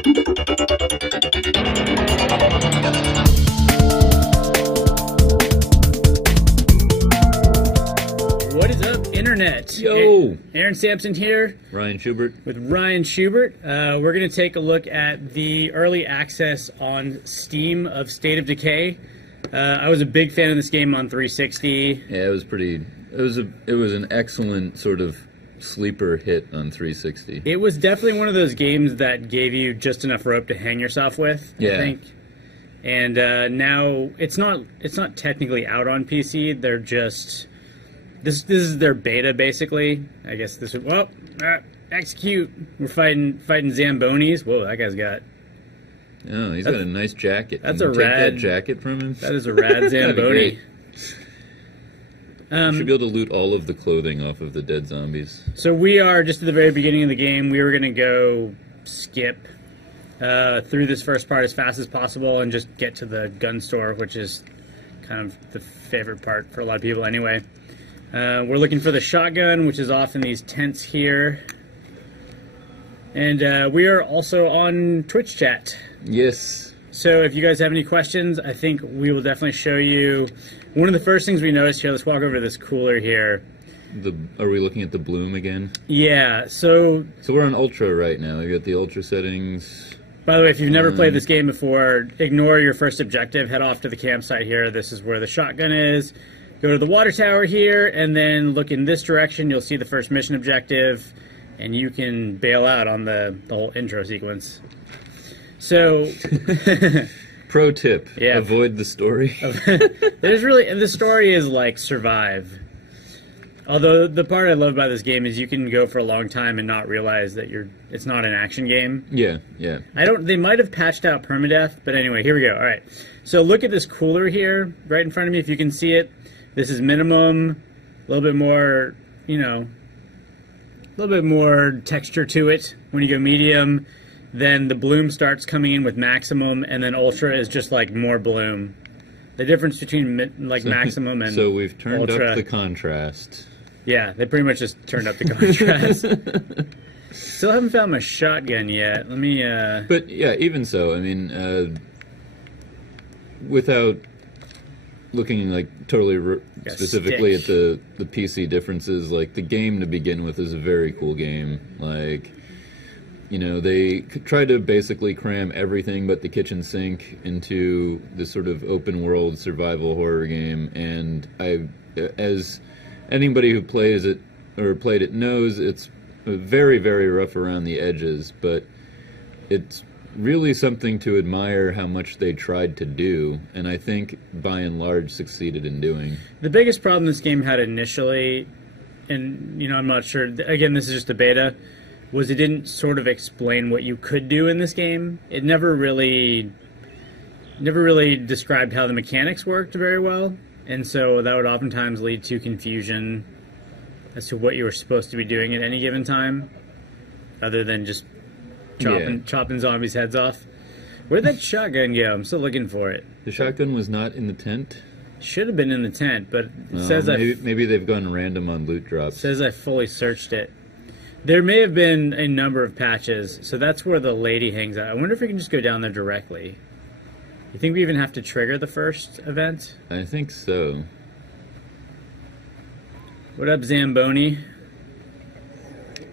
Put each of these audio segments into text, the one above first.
What is up, Internet? Yo! Aaron Sampson here. Ryan Schubert. With Ryan Schubert. We're going to take a look at the early access on Steam of State of Decay. I was a big fan of this game on 360. Yeah, it was pretty... It was an excellent sort of sleeper hit on 360. It was definitely one of those games that gave you just enough rope to hang yourself with, I think. And now it's not technically out on PC. They're just... This is their beta, basically. I guess this would... Well, execute. We're fighting Zambonis. Whoa, that guy's got... Oh, he's got a nice jacket. That's Can a you rad... take that jacket from him? That is a rad Zamboni. You should be able to loot all of the clothing off of the dead zombies. So we are just at the very beginning of the game. We were going to go skip through this first part as fast as possible and just get to the gun store, which is kind of the favorite part for a lot of people anyway. We're looking for the shotgun, which is off in these tents here. And we are also on Twitch chat. Yes. So if you guys have any questions, I think we will definitely show you. One of the first things we noticed here, let's walk over to this cooler here. Are we looking at the bloom again? Yeah, so we're on Ultra right now. We got the Ultra settings. By the way, if you've never played this game before, ignore your first objective, head off to the campsite here. This is where the shotgun is. Go to the water tower here, and then look in this direction. You'll see the first mission objective, and you can bail out on the whole intro sequence. So, pro tip: yeah, avoid the story. There's really, and the story is like survive. Although the part I love about this game is you can go for a long time and not realize that it's not an action game. Yeah, yeah. They might have patched out permadeath, but anyway, here we go. All right. So look at this cooler here, right in front of me. If you can see it, this is minimum. A little bit more, a little bit more texture to it. When you go medium, then the bloom starts coming in with maximum, and then ultra is just like more bloom. The difference between maximum and so we've turned ultra, up the contrast. Yeah, they pretty much just turned up the contrast. Still haven't found my shotgun yet. Let me... But yeah, even so, I mean, without looking like totally specifically at the PC differences, like the game to begin with is a very cool game. Like, they try to basically cram everything but the kitchen sink into this sort of open world survival horror game, and as anybody who plays it or played it knows, it's very, very rough around the edges, but it's really something to admire how much they tried to do, and I think by and large succeeded in doing. The biggest problem this game had initially, and I'm not sure, again, this is just a beta, was it didn't sort of explain what you could do in this game. It never really described how the mechanics worked very well, and so that would oftentimes lead to confusion as to what you were supposed to be doing at any given time, other than just chopping zombies' heads off. Where'd that shotgun go? I'm still looking for it. The shotgun was not in the tent? Should have been in the tent, but it says maybe they've gone random on loot drops. It says I fully searched it. There may have been a number of patches, so that's where the lady hangs out. I wonder if we can just go down there directly. You think we even have to trigger the first event? I think so. What up, Zamboni?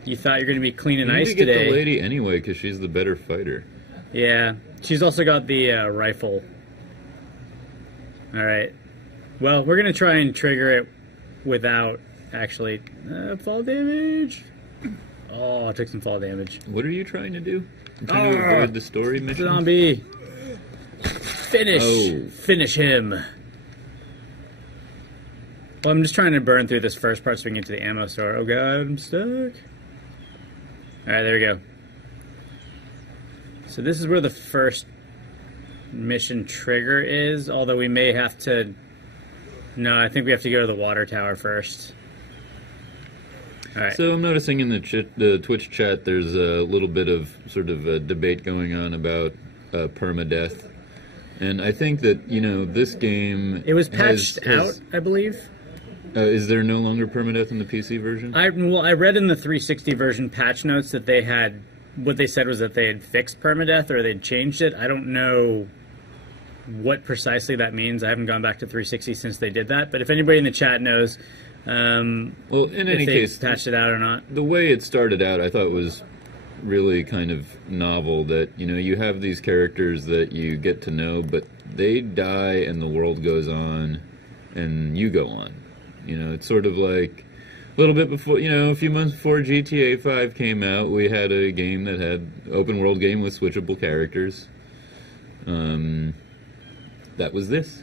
You thought you were going to be clean and nice today. You get the lady anyway, because she's the better fighter. Yeah, she's also got the rifle. Alright. Well, we're going to try and trigger it without actually... fall damage! Oh, I took some fall damage. What are you trying to do? I'm trying to avoid the story mission? Zombie! Finish! Oh. Finish him! Well, I'm just trying to burn through this first part so we can get to the ammo store. Oh god, I'm stuck. Alright, there we go. So this is where the first mission trigger is, although we may have to... No, I think we have to go to the water tower first. Right. So I'm noticing in the Twitch chat there's a little bit of sort of a debate going on about permadeath. And I think that, this game... It was patched out, I believe. Is there no longer permadeath in the PC version? I read in the 360 version patch notes that they had what they said was that they had fixed permadeath or they'd changed it. I don't know what precisely that means. I haven't gone back to 360 since they did that. But if anybody in the chat knows, well, in any case, patched it out or not. The way it started out, I thought was really kind of novel. That you have these characters that you get to know, but they die and the world goes on, and you go on. It's sort of like a little bit before, a few months before GTA 5 came out, we had a game that had open world game with switchable characters. That was this.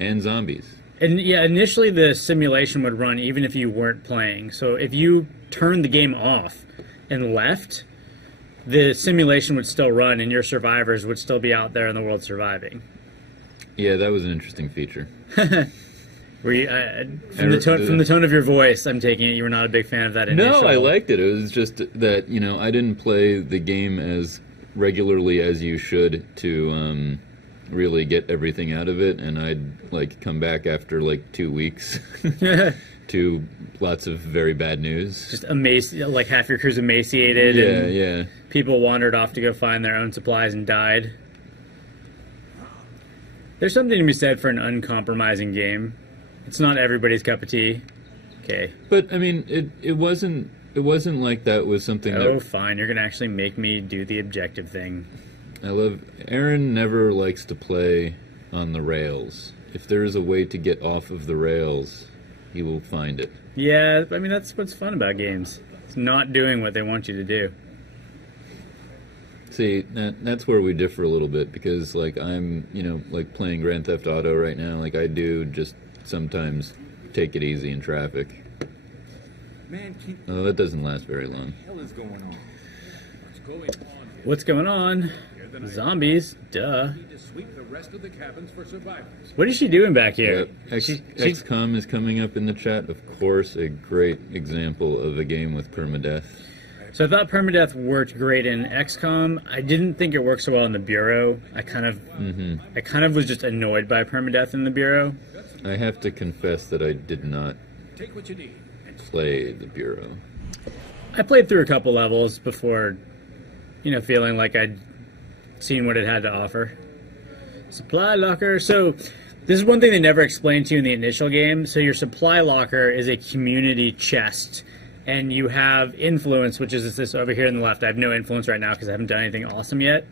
And zombies. And yeah, initially the simulation would run even if you weren't playing. So if you turned the game off and left, the simulation would still run and your survivors would still be out there in the world surviving. Yeah, that was an interesting feature. From the tone of your voice, I'm taking it you were not a big fan of that initial. No, I liked it. It was just that, I didn't play the game as regularly as you should to really get everything out of it, and I'd come back after 2 weeks to lots of very bad news. Just half your crew's emaciated. Yeah. People wandered off to go find their own supplies and died. There's something to be said for an uncompromising game. It's not everybody's cup of tea. Okay. But I mean, it wasn't like that was something that... Oh, fine. You're gonna actually make me do the objective thing. Aaron never likes to play on the rails. If there is a way to get off of the rails, he will find it. Yeah, I mean, that's what's fun about games. It's not doing what they want you to do. See, that's where we differ a little bit, because I'm, playing Grand Theft Auto right now. I do just sometimes take it easy in traffic. Oh, that doesn't last very long. What's going on? Zombies, duh. What is she doing back here? Yep. XCOM is coming up in the chat. Of course, a great example of a game with permadeath. So I thought permadeath worked great in XCOM. I didn't think it worked so well in the Bureau. I kind of was just annoyed by permadeath in the Bureau. I have to confess that I did not play the Bureau. I played through a couple levels before, feeling like I'd seen what it had to offer. Supply locker. So this is one thing they never explained to you in the initial game. So your supply locker is a community chest. And you have influence, which is this over here on the left. I have no influence right now because I haven't done anything awesome yet.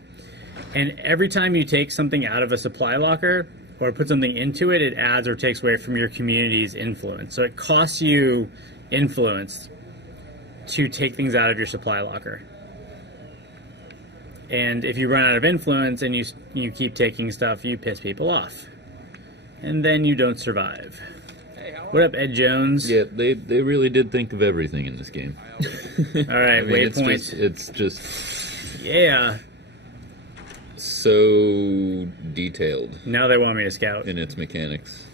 And every time you take something out of a supply locker or put something into it, it adds or takes away from your community's influence. So it costs you influence to take things out of your supply locker. And if you run out of influence and you keep taking stuff, you piss people off. And then you don't survive. What up, Ed Jones? Yeah, they really did think of everything in this game. All right, waypoint. It's just... Yeah. So detailed. Now they want me to scout. In its mechanics.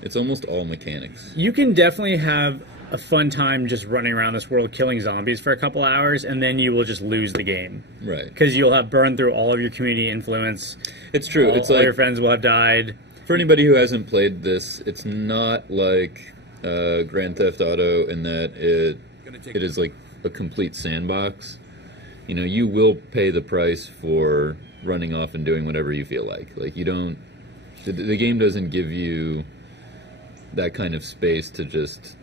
It's almost all mechanics. You can definitely have a fun time just running around this world killing zombies for a couple hours, and then you will just lose the game. Right. Because you'll have burned through all of your community influence. It's true. All your friends will have died. For anybody who hasn't played this, it's not like Grand Theft Auto in that it is like a complete sandbox. You will pay the price for running off and doing whatever you feel like. You don't... The game doesn't give you that kind of space to just,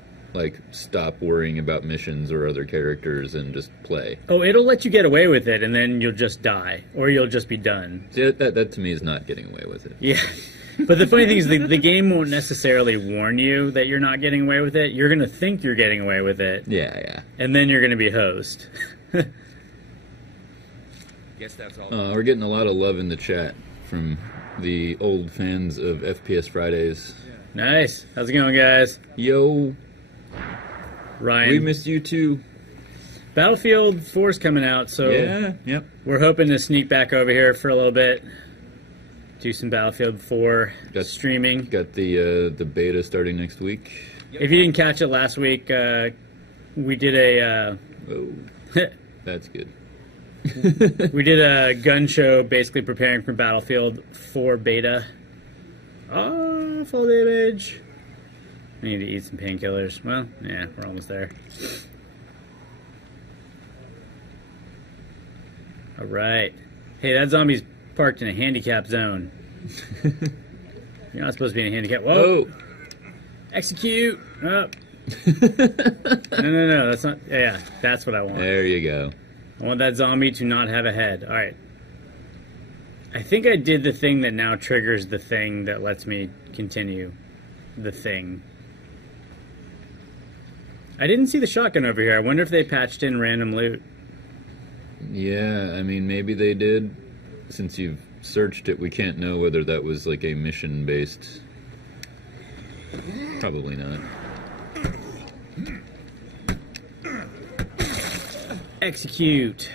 stop worrying about missions or other characters and just play. Oh, it'll let you get away with it, and then you'll just die. Or you'll just be done. See, that to me is not getting away with it. Yeah. But the funny thing is, the game won't necessarily warn you that you're not getting away with it. You're going to think you're getting away with it. Yeah. And then you're going to be hosed. Guess that's all. We're getting a lot of love in the chat from the old fans of FPS Fridays. Nice. How's it going, guys? Yo. Ryan. We missed you too. Battlefield 4's coming out, so yeah, yep. We're hoping to sneak back over here for a little bit. Do some Battlefield 4 streaming. Got the beta starting next week. If you didn't catch it last week, we did a... oh, that's good. We did a gun show basically preparing for Battlefield 4 beta. Oh, full damage. I need to eat some painkillers. Well, yeah, we're almost there. All right. Hey, that zombie's parked in a handicap zone. You're not supposed to be in a handicap. Whoa! Oh. Execute! Oh. No, that's not... Yeah, that's what I want. There you go. I want that zombie to not have a head. Alright. I think I did the thing that now triggers the thing that lets me continue. The thing. I didn't see the shotgun over here. I wonder if they patched in random loot. Yeah, I mean, maybe they did. Since you've searched it, we can't know whether that was like a mission-based... Probably not. Execute.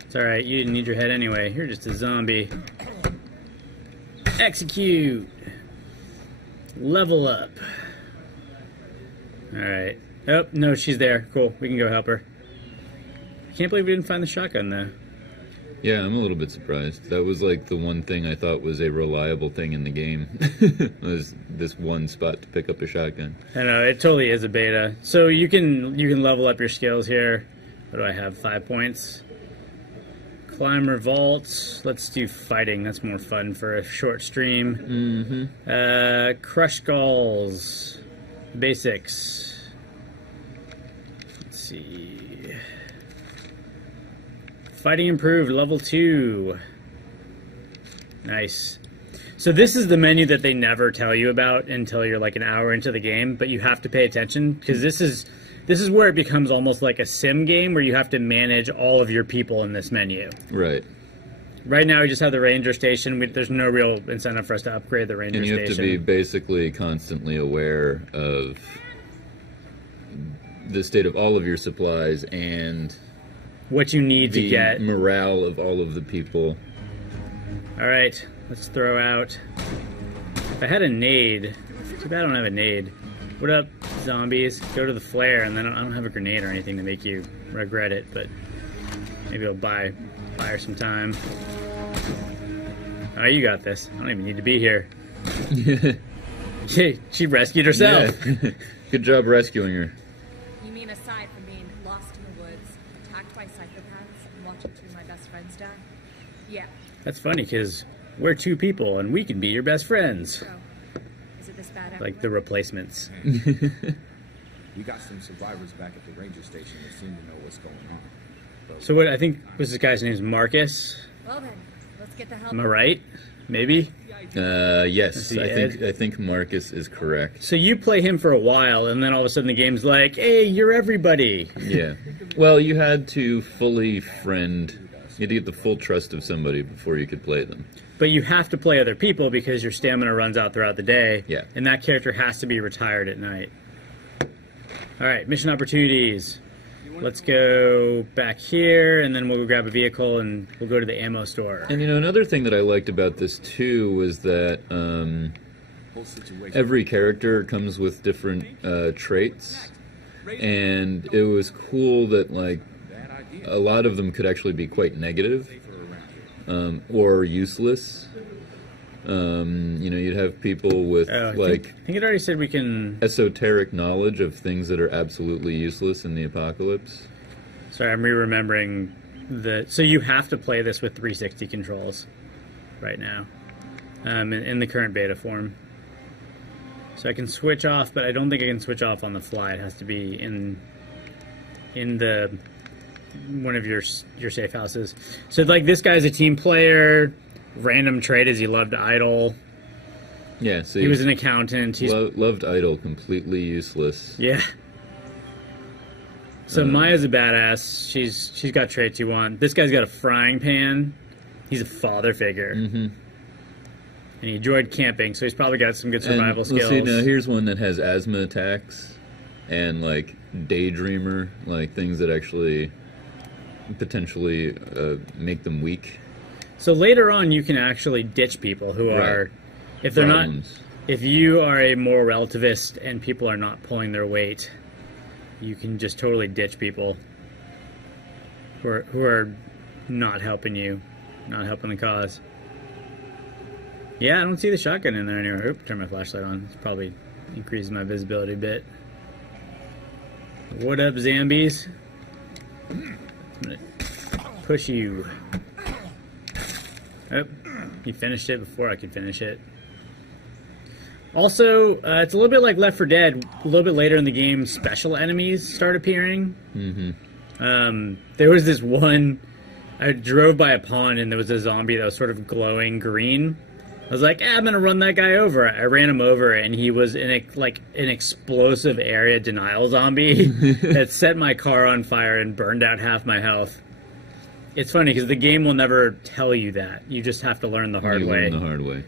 It's alright, you didn't need your head anyway. You're just a zombie. Execute. Level up. Alright. Oh, no, she's there. Cool, we can go help her. I can't believe we didn't find the shotgun, though. Yeah, I'm a little bit surprised. That was like the one thing I thought was a reliable thing in the game. Was this one spot to pick up a shotgun. I know, it totally is a beta. So you can level up your skills here. What do I have? 5 points. Climber vault. Let's do fighting. That's more fun for a short stream. Crush skulls. Basics. Let's see. Fighting improved, level 2. Nice. So this is the menu that they never tell you about until you're like an hour into the game, but you have to pay attention because this is where it becomes almost like a sim game where you have to manage all of your people in this menu. Right. Right now we just have the ranger station. There's no real incentive for us to upgrade the ranger station. And you have to be basically constantly aware of the state of all of your supplies and what you need to get. The morale of all of the people. Alright, let's throw out. If I had a nade, too bad I don't have a nade. What up, zombies? Go to the flare, and then I don't have a grenade or anything to make you regret it, but maybe I'll buy her some time. Oh, you got this. I don't even need to be here. She rescued herself. Yeah. Good job rescuing her. You mean aside from being lost in the woods, attacked by psychopaths, and watching two of my best friends die? Yeah. That's funny, because we're 2 people, and we can be your best friends. So, is it this bad like the replacements. We got some survivors back at the ranger station that seem to know what's going on. But So what I think was this guy's name's Marcus. Well then, let's get the hell. Am I right? Maybe? Yes, I think Marcus is correct. So you play him for a while, and then all of a sudden the game's like, hey, you're everybody. Yeah. Well, you had to fully friend... You had to get the full trust of somebody before you could play them. But you have to play other people because your stamina runs out throughout the day. Yeah. And that character has to be retired at night. Alright, mission opportunities. Let's go back here, and then we'll go grab a vehicle, and we'll go to the ammo store. And, you know, another thing that I liked about this, too, was that every character comes with different traits. And it was cool that, like, a lot of them could actually be quite negative or useless. You know, you'd have people with, I think it already said we can... esoteric knowledge of things that are absolutely useless in the apocalypse. Sorry, I'm re-remembering the... So you have to play this with 360 controls right now in the current beta form. So I can switch off, but I don't think I can switch off on the fly. It has to be in the... one of your safe houses. So like this guy's a team player. Random trait is he loved idle. Yeah, so he was an accountant. He's loved idle, completely useless. Yeah. So Maya's a badass. She's got traits you want. This guy's got a frying pan. He's a father figure. And he enjoyed camping, so he's probably got some good survival skills. See, now here's one that has asthma attacks and like daydreamer, like things that actually potentially make them weak. So later on, you can actually ditch people who are, if they're Problems. not, if you are a moral relativist and people are not pulling their weight, you can just totally ditch people who are not helping you, not helping the cause. Yeah, I don't see the shotgun in there anywhere. Oop, turn my flashlight on. It's probably increases my visibility a bit. What up, zombies? push you. Oh, he finished it before I could finish it. Also, it's a little bit like Left 4 Dead. A little bit later in the game, special enemies start appearing. There was this one... I drove by a pond and there was a zombie that was sort of glowing green. I was like, I'm gonna run that guy over. I ran him over and he was in an explosive area denial zombie that set my car on fire and burned out half my health. It's funny because the game will never tell you that. You just have to learn the hard way. Learn the hard way.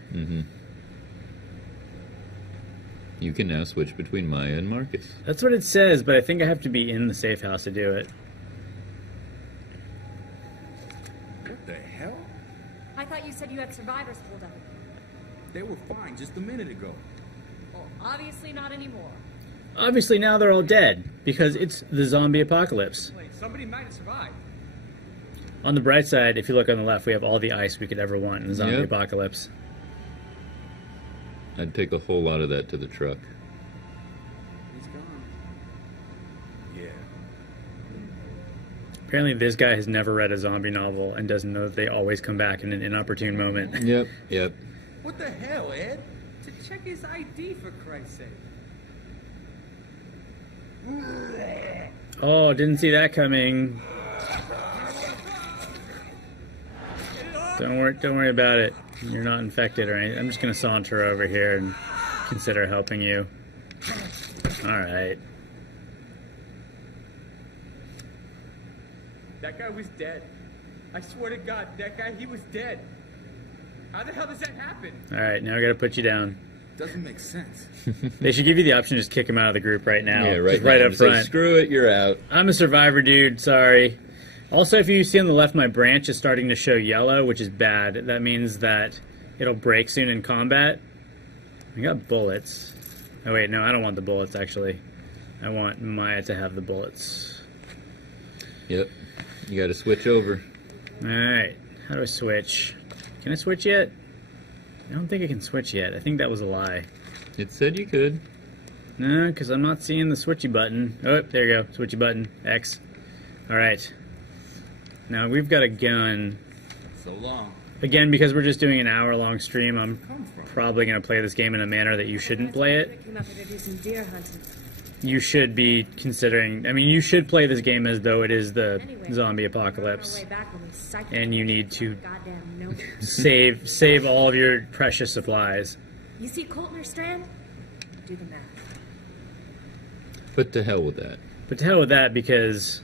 You can now switch between Maya and Marcus. That's what it says, but I think I have to be in the safe house to do it. What the hell? I thought you said you had survivors pulled up. They were fine just a minute ago. Well, obviously not anymore. Obviously now they're all dead, because it's the zombie apocalypse. Wait, somebody might have survived. On the bright side, if you look on the left, we have all the ice we could ever want in the zombie apocalypse. I'd take a whole lot of that to the truck. He's gone. Yeah. Apparently this guy has never read a zombie novel and doesn't know that they always come back in an inopportune moment. Yep. What the hell, Ed? To check his ID, for Christ's sake. Oh, didn't see that coming. Don't worry about it. You're not infected or anything. I'm just gonna saunter over here and consider helping you. Alright. That guy was dead. I swear to God, that guy, he was dead. How the hell does that happen? Alright, now I gotta put you down. Doesn't make sense. They should give you the option to just kick him out of the group right now. Yeah, just right up front. Screw it, you're out. I'm a survivor, dude. Sorry. Also, if you see on the left, my branch is starting to show yellow, which is bad. That means that it'll break soon in combat. I got bullets. Oh, wait, no, I don't want the bullets, actually. I want Maya to have the bullets. Yep. You gotta switch over. Alright. How do I switch? Can I switch yet? I don't think I can switch yet. I think that was a lie. It said you could. No, because I'm not seeing the switchy button. Oh, there you go. Switchy button. X. Alright. Now, we've got a gun. So long. Again, because we're just doing an hour-long stream, I'm probably going to play this game in a manner that you shouldn't play it. You should be considering... I mean, you should play this game as though it is the zombie apocalypse. And you need to save all of your precious supplies. You see Colton or Strand? Do the math. But to hell with that. But to hell with that, because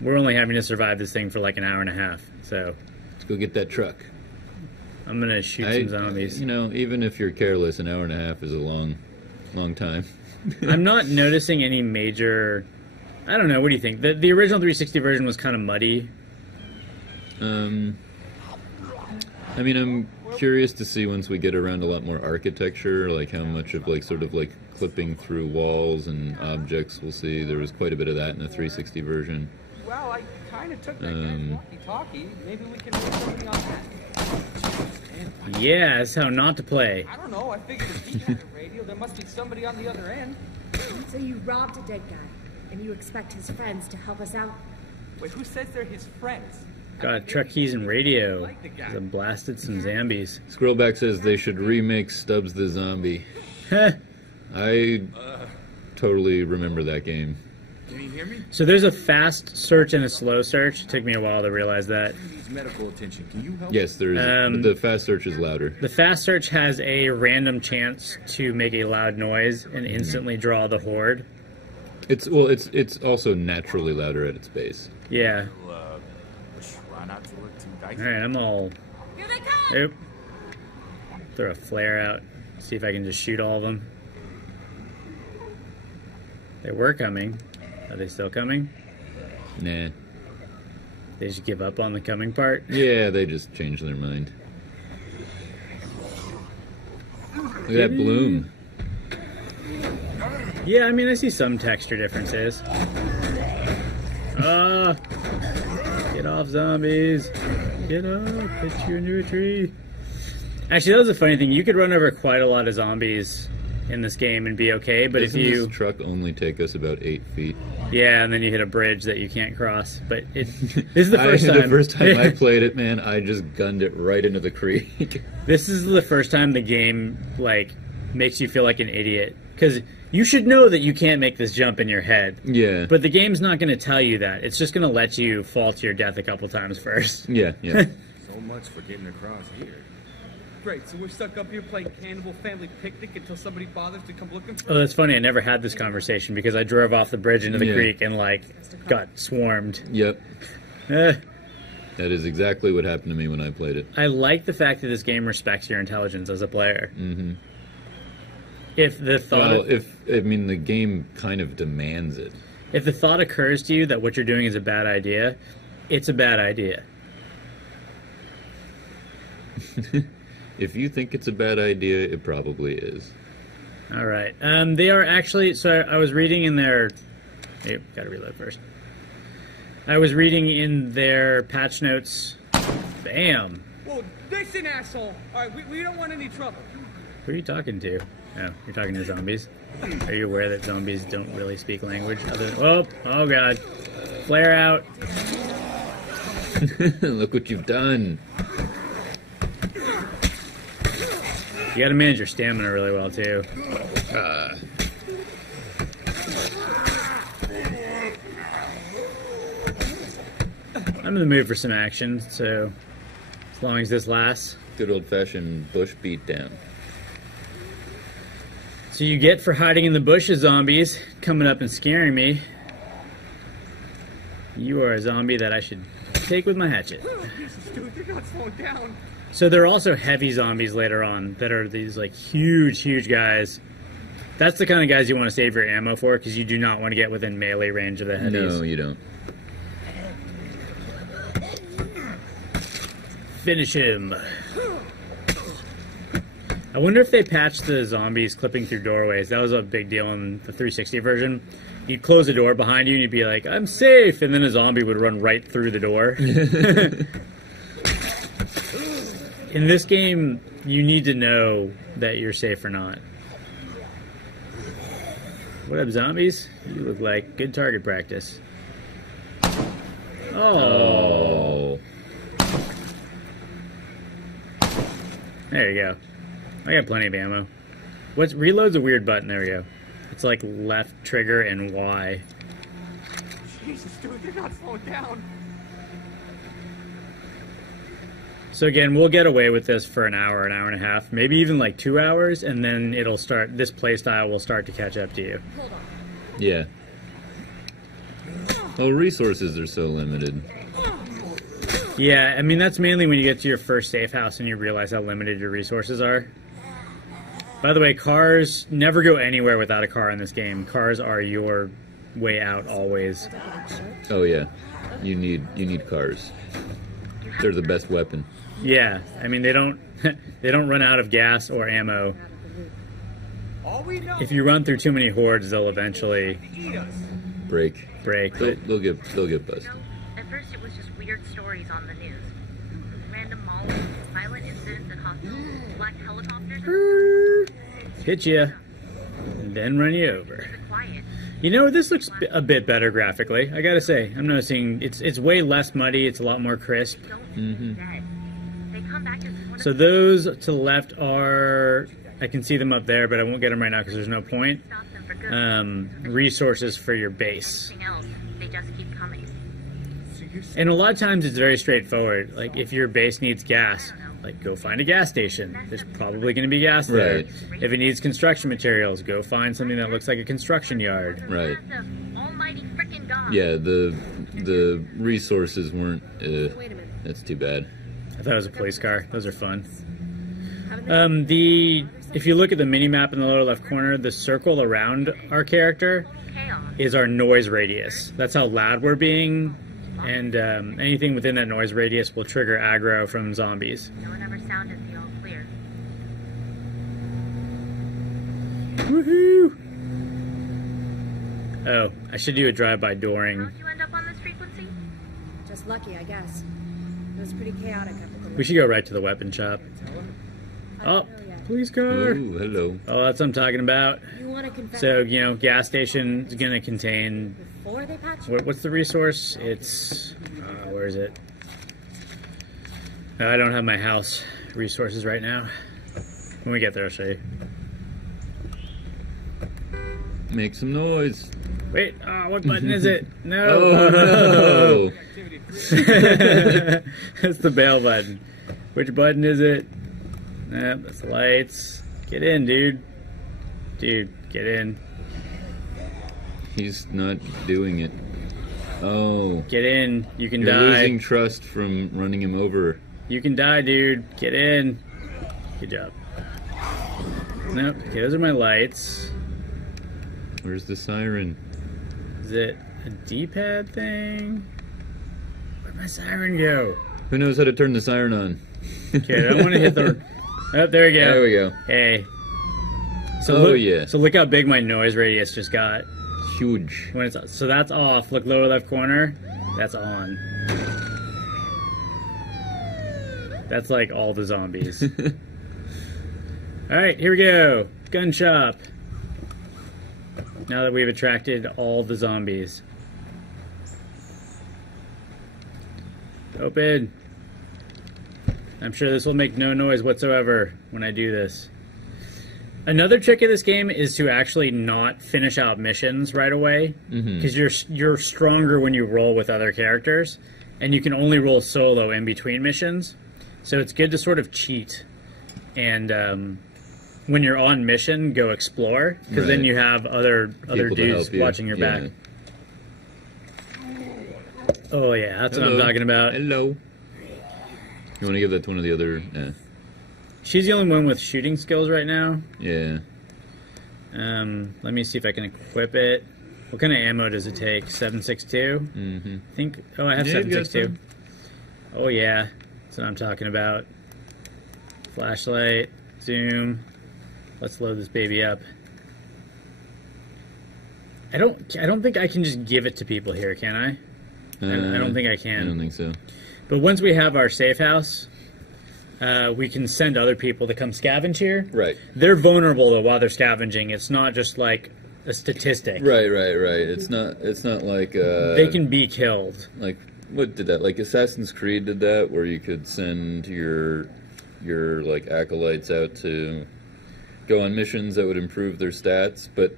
we're only having to survive this thing for like an hour and a half, so... Let's go get that truck. I'm gonna shoot some zombies. You know, even if you're careless, an hour and a half is a long time. I'm not noticing any major... I don't know, what do you think? The original 360 version was kind of muddy. I mean, I'm curious to see once we get around a lot more architecture, like how much of like sort of like clipping through walls and objects we'll see. There was quite a bit of that in the 360 version. Well, I kind of took that guy's walkie-talkie. Maybe we can work something on that. Yeah, that's how not to play. I don't know. I figured if he had a radio, there must be somebody on the other end. So you robbed a dead guy, and you expect his friends to help us out? Wait, who says they're his friends? Got truck keys and radio. I blasted some zombies. Scrollback says they should remake Stubbs the Zombie. I totally remember that game. Can you hear me? So there's a fast search and a slow search. It took me a while to realize that. Needs medical attention. Can you help? Yes, there is. But the fast search is louder. The fast search has a random chance to make a loud noise and instantly draw the horde. It's also naturally louder at its base. Yeah. Try not to look too dicey. Alright, I'm all... Here they come! Oop. Throw a flare out. See if I can just shoot all of them. They were coming. Are they still coming? Nah. They just give up on the coming part? Yeah, they just changed their mind. Look at that bloom. Yeah, I mean, I see some texture differences. Get off, zombies. Get off. Hit you into a tree. Actually, that was a funny thing. You could run over quite a lot of zombies in this game and be okay. But Doesn't if you this truck only take us about 8 feet? Yeah, and then you hit a bridge that you can't cross. But this is the first time. The first time I played it, man, I just gunned it right into the creek. This is the first time the game like makes you feel like an idiot, because you should know that you can't make this jump in your head. Yeah. But the game's not going to tell you that. It's just going to let you fall to your death a couple times first. Yeah, yeah. So much for getting across here. Great, so we're stuck up here playing Cannibal Family Picnic until somebody bothers to come looking for Oh, that's funny. I never had this conversation because I drove off the bridge into the Yeah. creek and like got swarmed. Yep. Eh. That is exactly what happened to me when I played it. I like the fact that this game respects your intelligence as a player. Mm-hmm. If the thought, the game kind of demands it. if the thought occurs to you that what you're doing is a bad idea, it's a bad idea. If you think it's a bad idea, it probably is. All right. They are actually. So I was reading in their. Hey, gotta reload first. I was reading in their patch notes. Bam. Whoa, listen, asshole! Alright, we don't want any trouble. Who are you talking to? Oh, you're talking to zombies. Are you aware that zombies don't really speak language other than... Oh god. Flare out. Look what you've done. You gotta manage your stamina really well, too. I'm in the mood for some action, so as long as this lasts. Good old-fashioned bush beatdown. So you get for hiding in the bushes, zombies, coming up and scaring me. You are a zombie that I should take with my hatchet. Jesus, dude, you're not slowing down. So there are also heavy zombies later on that are these like huge guys. That's the kind of guys you want to save your ammo for, because you do not want to get within melee range of the heavies. No, you don't. Finish him. I wonder if they patched the zombies clipping through doorways. That was a big deal in the 360 version. You'd close the door behind you and you'd be like, I'm safe, and then a zombie would run right through the door. In this game, you need to know that you're safe or not. What up, zombies? You look like good target practice. Oh. There you go. I got plenty of ammo. Reload's a weird button. There we go. It's like left trigger and Y. Jesus, dude, you're not slowing down. So again, we'll get away with this for an hour and a half, maybe even like 2 hours, and then it'll start. This playstyle will start to catch up to you. Hold on. Yeah. Oh, resources are so limited. Yeah, I mean that's mainly when you get to your first safe house and you realize how limited your resources are. By the way, cars never go anywhere without a car in this game. Cars are your way out always. Oh yeah, you need cars. They're the best weapon. Yeah, I mean they don't run out of gas or ammo. All we know If you run through too many hordes, they'll eventually eat us. Break. break. They'll get busted. At first it was just weird stories on the news. Random malls, violent incidents in hospitals, black helicopters, Hit you, and then run you over. and quiet. You know, this looks a bit better graphically. I gotta say, I'm noticing it's way less muddy. It's a lot more crisp. Don't dead. They come back as one So of those to the left are, I can see them up there, but I won't get them right now because there's no point. stop them for good. Resources for your base. Something else. They just keep coming. So you're And a lot of times it's very straightforward. Like if your base needs gas, like go find a gas station. There's probably going to be gas there. Right. If it needs construction materials, go find something that looks like a construction yard. Right. The almighty frickin' God. Yeah, the resources weren't. Wait a minute. That's too bad. I thought it was a police car. Those are fun. If you look at the mini map in the lower left corner, the circle around our character Chaos. is our noise radius. That's how loud we're being, and anything within that noise radius will trigger aggro from zombies. No one ever sounded the all clear. Woohoo! Oh, I should do a drive-by dooring. How'd you end up on this frequency? Just lucky, I guess. It was pretty chaotic up at the We should go right to the weapon shop. Oh, yet. police car. Ooh, hello. Oh, that's what I'm talking about. You want to confess? So, you know, gas station is going to contain... Before they patch you? What's the resource? It's... where is it? I don't have my house resources right now. When we get there, I'll show you. Make some noise. Wait, what button is it? No. Oh, no. That's the bail button. Which button is it? That's the lights. Get in, dude. Dude, get in. He's not doing it. Oh. Get in. You can You're die. losing trust from running him over. You can die, dude. Get in. Good job. Nope. Okay, those are my lights. Where's the siren? Is it a D-pad thing? Where'd my siren go? Who knows how to turn the siren on? Okay, I don't want to hit the... Oh, there we go. There we go. Hey. So Oh, look, yeah. So look how big my noise radius just got. Huge. When it's so that's off. Look, lower left corner. That's on. That's like all the zombies. All right, here we go. Gun shop. Now that we've attracted all the zombies. Open. I'm sure this will make no noise whatsoever when I do this. Another trick of this game is to actually not finish out missions right away, because you're stronger when you roll with other characters, and you can only roll solo in between missions. So it's good to sort of cheat, and when you're on mission, go explore, because then you have other dudes watching your back. Oh yeah, that's what I'm talking about. Hello. You want to give that to one of the other? She's the only one with shooting skills right now. Yeah. Let me see if I can equip it. What kind of ammo does it take? 7.62? Mm-hmm. I think... Oh, I have 7.62. Oh, yeah. That's what I'm talking about. Flashlight. Zoom. Let's load this baby up. I don't think I can just give it to people here, can I? I don't think I can. I don't think so. But once we have our safe house... we can send other people to come scavenge here. Right. They're vulnerable though while they're scavenging. It's not just like a statistic. Right. It's not like they can be killed. Like what did that? Like Assassin's Creed did that, where you could send your like acolytes out to go on missions that would improve their stats, but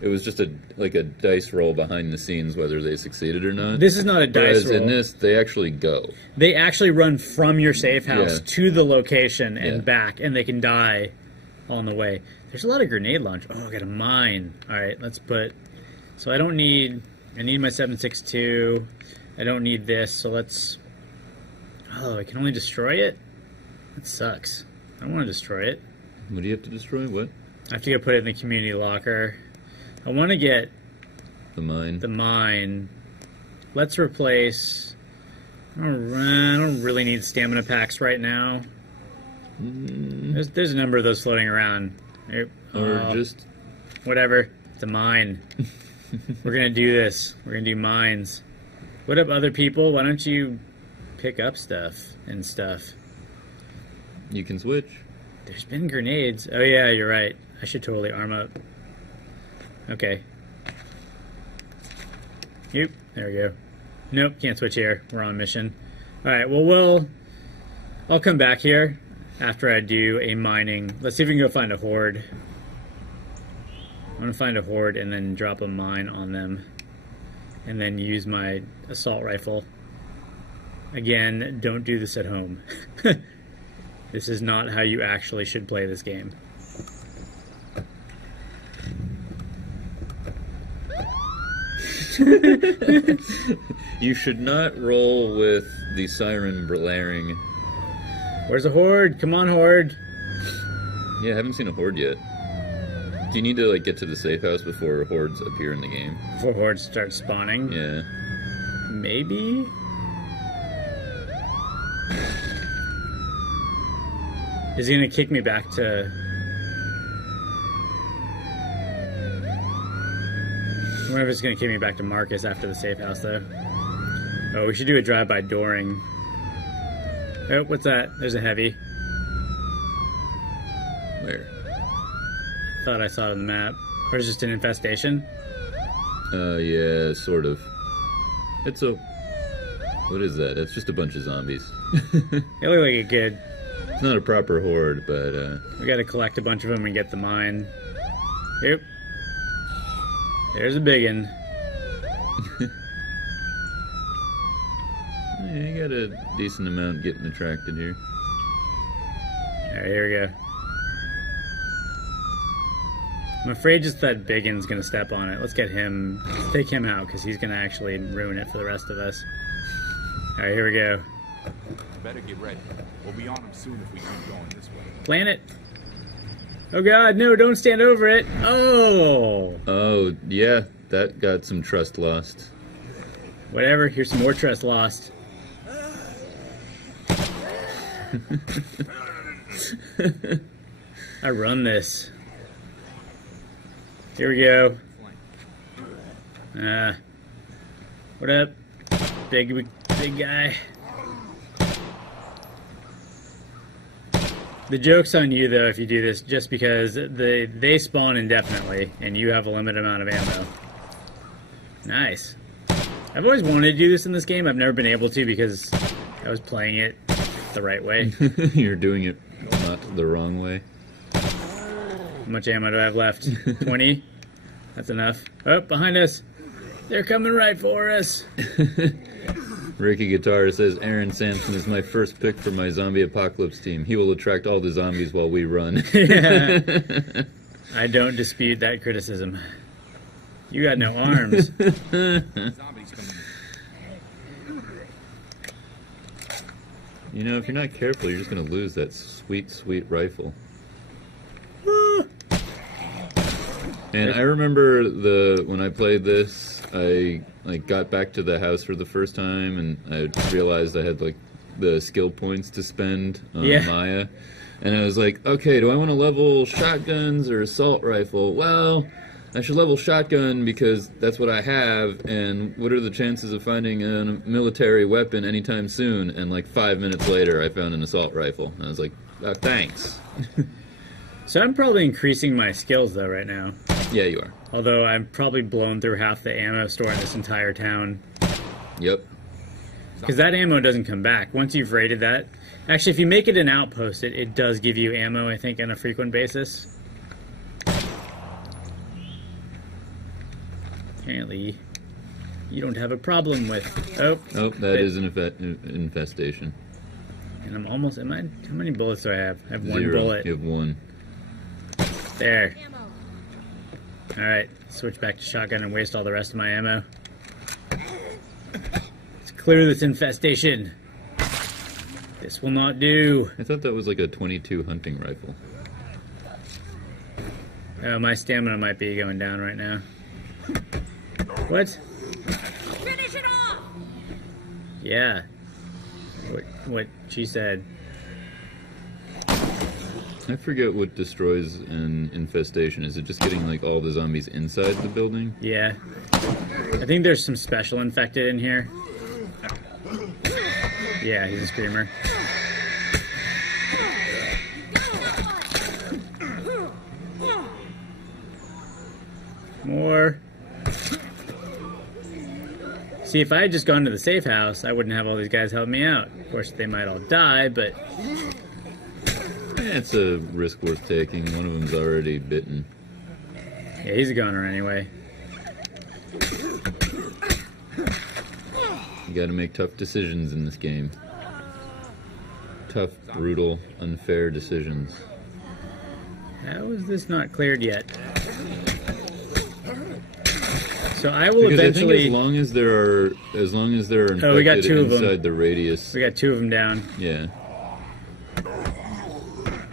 it was just a dice roll behind the scenes whether they succeeded or not. This is not a dice roll. In this, they actually go. They actually run from your safe house to the location and back, and they can die on the way. There's a lot of grenade launch. Oh, I got a mine. All right, let's put... So I need my 7.62. I don't need this, so let's... Oh, I can only destroy it? That sucks. I don't want to destroy it. What do you have to destroy? What? I have to go put it in the community locker. I want to get the mine. Let's replace. I don't really need stamina packs right now. There's a number of those floating around. Or just whatever. It's a mine. We're gonna do this. We're gonna do mines. What up, other people? Why don't you pick up stuff and stuff? You can switch. There's been grenades. Oh yeah, you're right. I should totally arm up. Okay. Yep, there we go. Nope, can't switch here. We're on mission. Alright, well, I'll come back here after I do a mining. Let's see if we can go find a horde. I want to find a horde and then drop a mine on them. And then use my assault rifle. Again, don't do this at home. This is not how you actually should play this game. You should not roll with the siren blaring. Where's the horde? Come on, horde. Yeah, I haven't seen a horde yet. Do you need to like get to the safe house before hordes appear in the game? Before hordes start spawning? Yeah. Maybe? Is he gonna kick me back to... I wonder if it's going to kick me back to Marcus after the safe house, though. Oh, we should do a drive-by dooring. Oh, what's that? There's a heavy. Where? Thought I saw it on the map. Or is it just an infestation? Yeah, sort of. It's a... What is that? It's just a bunch of zombies. They look like a good... It's not a proper horde, but, We gotta collect a bunch of them and get the mine. Yep. There's a biggin. Yeah, you got a decent amount getting attracted here. Alright, here we go. I'm afraid just that biggin's gonna step on it. Let's get him... Let's take him out, because he's gonna actually ruin it for the rest of us. Alright, here we go. Better get ready. We'll be on them soon if we keep going this way. Plant it. Oh god, no, don't stand over it. Oh! Oh, yeah, that got some trust lost. Whatever, here's some more trust lost. I run this. Here we go. What up? Big guy. The joke's on you, though, if you do this, just because they spawn indefinitely, and you have a limited amount of ammo. Nice. I've always wanted to do this in this game. I've never been able to because I was playing it the right way. You're doing it not the wrong way. How much ammo do I have left? 20? That's enough. Oh, behind us. They're coming right for us. Ricky Guitar says, Aaron Sampson is my first pick for my zombie apocalypse team. He will attract all the zombies while we run. Yeah. I don't dispute that criticism. You got no arms. You know, if you're not careful, you're just going to lose that sweet, sweet rifle. And I remember when I played this, I got back to the house for the first time, and I realized I had like the skill points to spend on Maya, and I was like, okay, do I want to level shotguns or assault rifle? Well, I should level shotgun because that's what I have, and what are the chances of finding a military weapon anytime soon? And like 5 minutes later, I found an assault rifle, and I was like, thanks. So I'm probably increasing my skills, though, right now. Yeah, you are. Although I've probably blown through half the ammo store in this entire town. Yep. Because that ammo doesn't come back. Once you've raided that... Actually, if you make it an outpost, it does give you ammo, I think, on a frequent basis. Apparently, you don't have a problem with... Oh, that is an infestation. And I'm almost... How many bullets do I have? I have 1 Zero. bullet. You have 1. There. Alright, switch back to shotgun and waste all the rest of my ammo. Let's clear this infestation. This will not do. I thought that was like a .22 hunting rifle. Oh, my stamina might be going down right now. What? Finish it off! Yeah. What she said. I forget what destroys an infestation. Is it just getting like all the zombies inside the building? Yeah. I think there's some special infected in here. Yeah, he's a screamer. More. See, if I had just gone to the safe house, I wouldn't have all these guys help me out. Of course, they might all die, but... It's a risk worth taking. One of them's already bitten. Yeah, he's a goner anyway. You gotta make tough decisions in this game. Tough, brutal, unfair decisions. How is this not cleared yet? So I will because eventually... I think as long as there are infected we got 2 of them. inside the radius. We got 2 of them down. Yeah.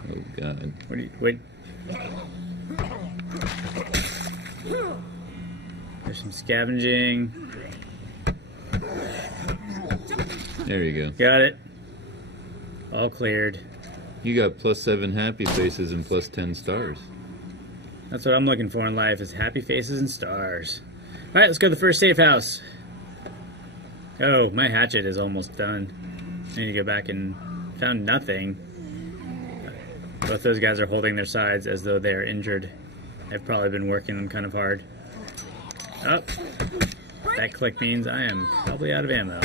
Oh god. Wait. There's some scavenging. There you go. Got it. All cleared. You got +7 happy faces and +10 stars. That's what I'm looking for in life, is happy faces and stars. Alright, let's go to the first safe house. Oh, my hatchet is almost done. I need to go back and found nothing. Both those guys are holding their sides as though they are injured. I've probably been working them kind of hard. Oh, that click means I am probably out of ammo.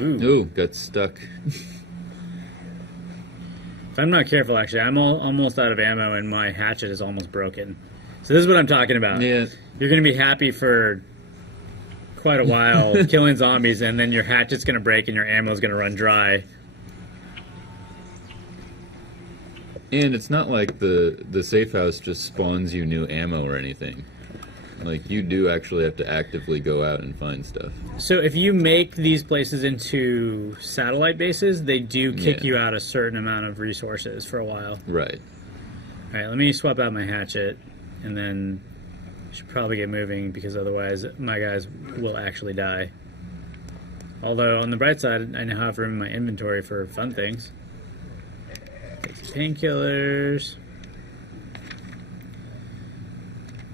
Ooh, got stuck. If I'm not careful, actually, I'm almost out of ammo and my hatchet is almost broken. So this is what I'm talking about. Yeah. You're going to be happy for quite a while killing zombies, and then your hatchet's going to break and your ammo's going to run dry. And it's not like the safe house just spawns you new ammo or anything. Like, you do actually have to actively go out and find stuff. So if you make these places into satellite bases, they do kick you out a certain amount of resources for a while. Right. All right, let me swap out my hatchet, and then I should probably get moving, because otherwise my guys will actually die. Although, on the bright side, I now have room in my inventory for fun things. Take some painkillers.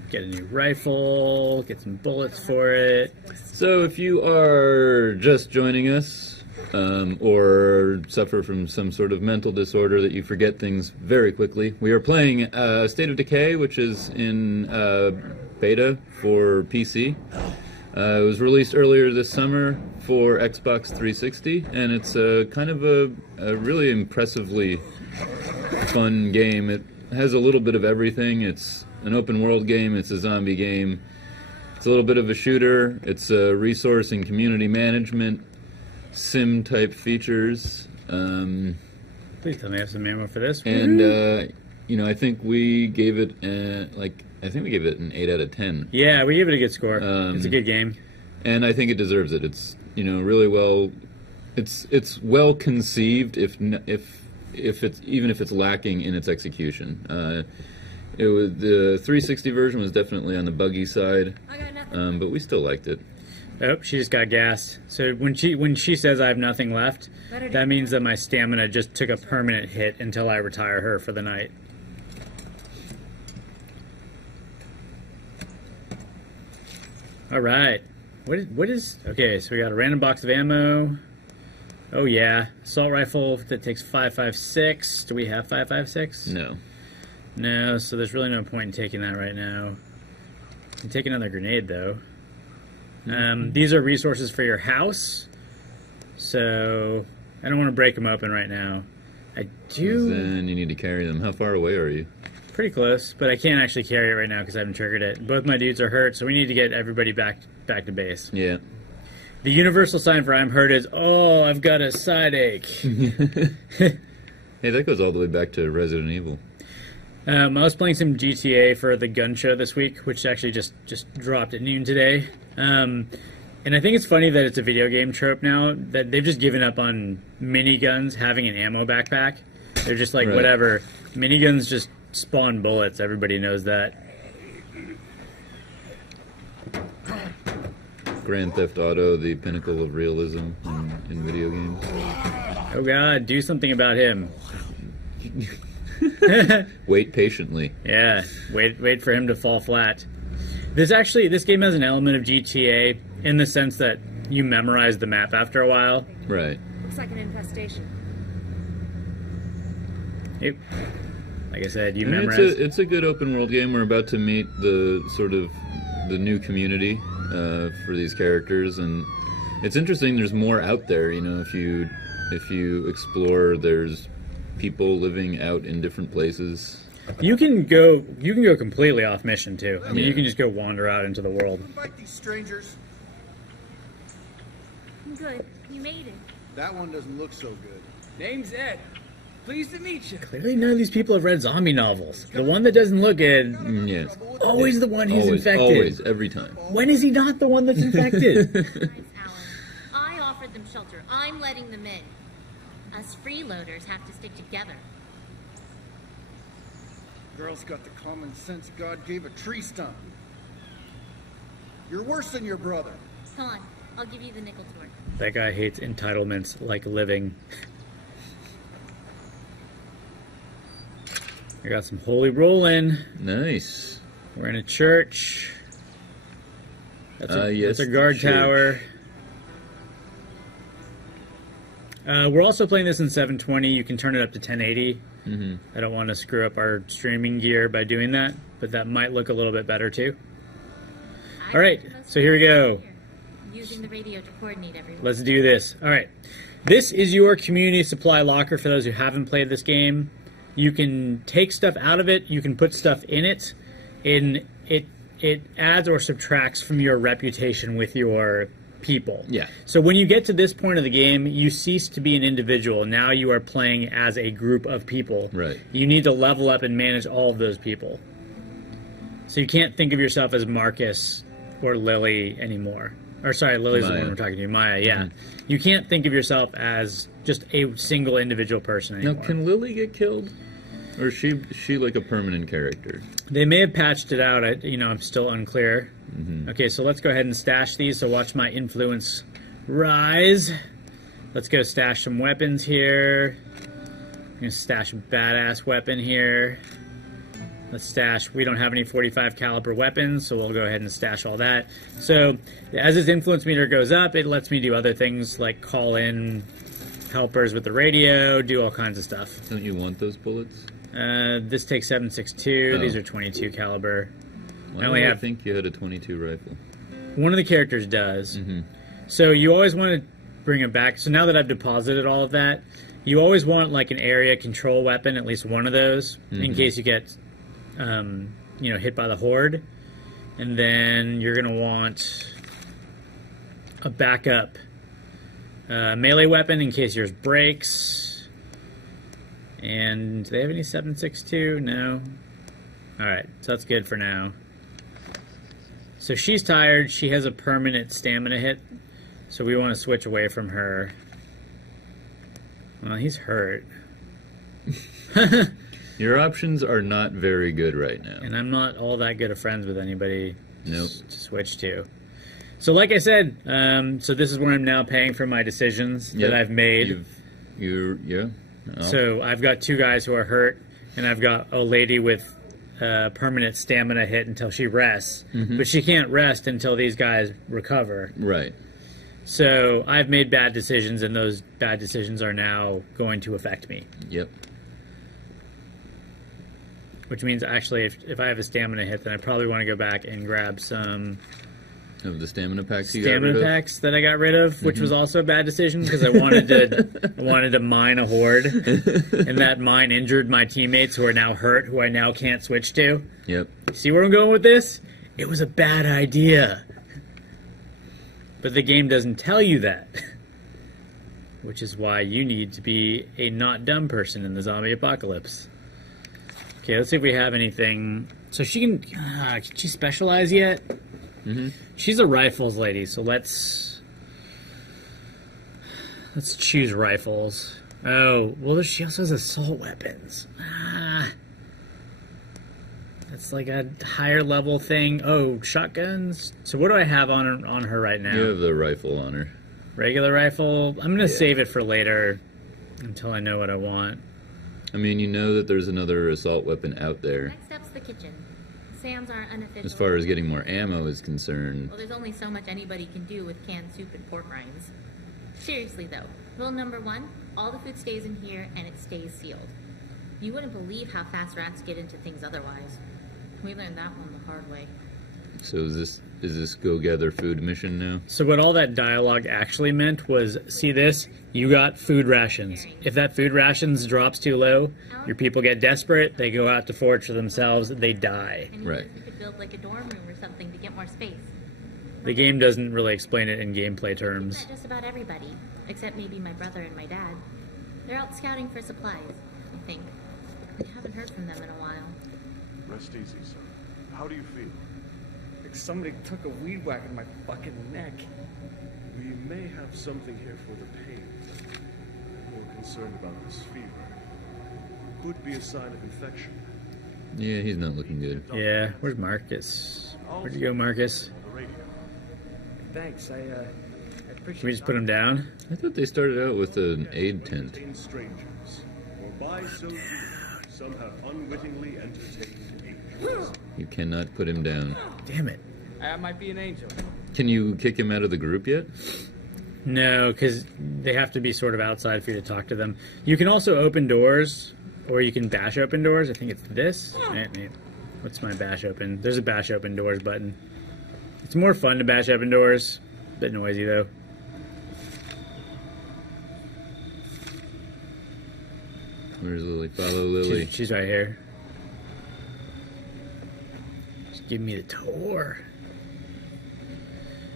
Get a new rifle, get some bullets for it. So if you are just joining us, or suffer from some sort of mental disorder that you forget things very quickly, we are playing State of Decay, which is in beta for PC. It was released earlier this summer for Xbox 360, and it's kind of a really impressively fun game. It has a little bit of everything. It's an open world game, it's a zombie game, it's a little bit of a shooter, it's a resource and community management, sim type features. Please tell me I have some ammo for this. And you know, I think we gave it I think we gave it an 8 out of 10. Yeah, we gave it a good score. It's a good game. And I think it deserves it. It's, you know, really well, it's well conceived, even if it's lacking in its execution. It was the 360 version was definitely on the buggy side, I got nothing. but we still liked it. Oh, she just got gassed. So when she says I have nothing left, that means that my stamina just took a permanent hit until I retire her for the night. All right. What is okay? So we got a random box of ammo. Oh yeah, assault rifle that takes 5.56. Do we have 5.56? No. No, so there's really no point in taking that right now. I can take another grenade, though. These are resources for your house, so I don't want to break them open right now. I do... Then you need to carry them. How far away are you? Pretty close, but I can't actually carry it right now because I haven't triggered it. Both my dudes are hurt, so we need to get everybody back to base. Yeah. The universal sign for I'm hurt is, oh, I've got a side ache. Hey, that goes all the way back to Resident Evil. I was playing some GTA for the gun show this week, which actually just dropped at noon today. And I think it's funny that it's a video game trope now, that they've just given up on miniguns having an ammo backpack. They're just like, whatever. Miniguns just spawn bullets. Everybody knows that. Grand Theft Auto, the pinnacle of realism in video games. Oh god, do something about him. Wait patiently. Yeah, wait for him to fall flat. This game has an element of GTA in the sense that you memorize the map after a while. Right. Looks like an infestation. Yep. Like I said, you I mean, memorize. it's a good open world game. We're about to meet the sort of the new community for these characters, and it's interesting. There's more out there. You know, if you explore, there's people living out in different places. You can go completely off mission too. I mean, you can just go wander out into the world. Fight these strangers. Good. You made it. That one doesn't look so good. Name's Ed. Pleased to meet you. Clearly, none of these people have read zombie novels. The one that doesn't look good, Yes. always the one who's infected. Always, every time. When is he not the one that's infected? Guys, Alan, I offered them shelter. I'm letting them in. Us freeloaders have to stick together. Girl's got the common sense God gave a tree stump. You're worse than your brother. Come on, I'll give you the nickel torch. That guy hates entitlements like living. I got some holy rolling. Nice. We're in a church. That's Yes, a guard church. tower. We're also playing this in 720. You can turn it up to 1080. I don't want to screw up our streaming gear by doing that, but that might look a little bit better too. All right, so here we go. Using the radio to coordinate everyone. Let's do this. All right. This is your community supply locker for those who haven't played this game. You can take stuff out of it. You can put stuff in it. It adds or subtracts from your reputation with your people. Yeah. So when you get to this point of the game, you cease to be an individual. Now you are playing as a group of people. Right. You need to level up and manage all of those people. So you can't think of yourself as Marcus or Lily anymore. Or sorry, Lily's Maya. the one we're talking to. Maya, yeah. You can't think of yourself as just a single individual person anymore. Now, can Lily get killed? Or is she like a permanent character? They may have patched it out. I'm still unclear. Okay, so let's go ahead and stash these. So watch my influence rise. Let's go stash some weapons here. I'm going to stash a badass weapon here. Let's stash. We don't have any 45 caliber weapons, so we'll go ahead and stash all that. So as this influence meter goes up, it lets me do other things like call in helpers with the radio, do all kinds of stuff. Don't you want those bullets? This takes 7.62. Oh. These are 22 caliber. I think you had a 22 rifle. One of the characters does. So you always want to bring it back. So now that I've deposited all of that, you always want like an area control weapon, at least one of those, in case you get hit by the horde. And then you're going to want a backup melee weapon in case yours breaks. And do they have any 7.62? No. Alright, so that's good for now. So she's tired. She has a permanent stamina hit. So we want to switch away from her. Well, he's hurt. Your options are not very good right now. And I'm not all that good of friends with anybody Nope. to switch to. So like I said, so this is where I'm now paying for my decisions that I've made. Yeah. Oh. So I've got two guys who are hurt, and I've got a lady with permanent stamina hit until she rests. But she can't rest until these guys recover. Right. So I've made bad decisions, and those bad decisions are now going to affect me. Yep. Which means, actually, if I have a stamina hit, then I probably want to go back and grab some Of the stamina packs you got stamina rid of? packs that I got rid of, which was also a bad decision because I wanted to mine a horde, and that mine injured my teammates who are now hurt, who I now can't switch to. Yep. See where I'm going with this? It was a bad idea. But the game doesn't tell you that. Which is why you need to be a not dumb person in the zombie apocalypse. Okay, let's see if we have anything. So she can she specialize yet? She's a rifles lady, so let's choose rifles. Oh, well, she also has assault weapons. That's like a higher level thing. Oh, shotguns. So what do I have on her right now? You have the rifle on her. Regular rifle. I'm gonna save it for later until I know what I want. I mean, you know that there's another assault weapon out there. Next up's the kitchen. Sam's our unofficial. As far as getting more ammo is concerned. Well, there's only so much anybody can do with canned soup and pork rinds. Seriously, though, rule number 1, all the food stays in here and it stays sealed. You wouldn't believe how fast rats get into things otherwise. We learned that one the hard way. So is this go gather food mission now? So what all that dialogue actually meant was, see this? You got food rations. If that food rations drops too low, your people get desperate, they go out to forage for themselves, they die. And Right. we could build like a dorm room or something to get more space. The game doesn't really explain it in gameplay terms. Just about everybody, except maybe my brother and my dad. They're out scouting for supplies, I think. We haven't heard from them in a while. Rest easy, son. How do you feel? Like somebody took a weed whack in my fucking neck. We may have something here for the pain. I'm more concerned about this fever. Could be a sign of infection. Yeah, he's not looking good. Yeah, where's Marcus? Where'd you go, Marcus? On the radio. Thanks, I appreciate. Should we just put him down? I thought they started out with an aid tent. Entertain strangers, or by so doing, some have unwittingly entertained angels. You cannot put him down. Damn it. I might be an angel. Can you kick him out of the group yet? No, because they have to be sort of outside for you to talk to them. You can also open doors, or you can bash open doors. I think it's this. What's my bash open? There's a bash open doors button. It's more fun to bash open doors. A bit noisy, though. Where's Lily? Follow Lily. She's right here. Just give me the tour.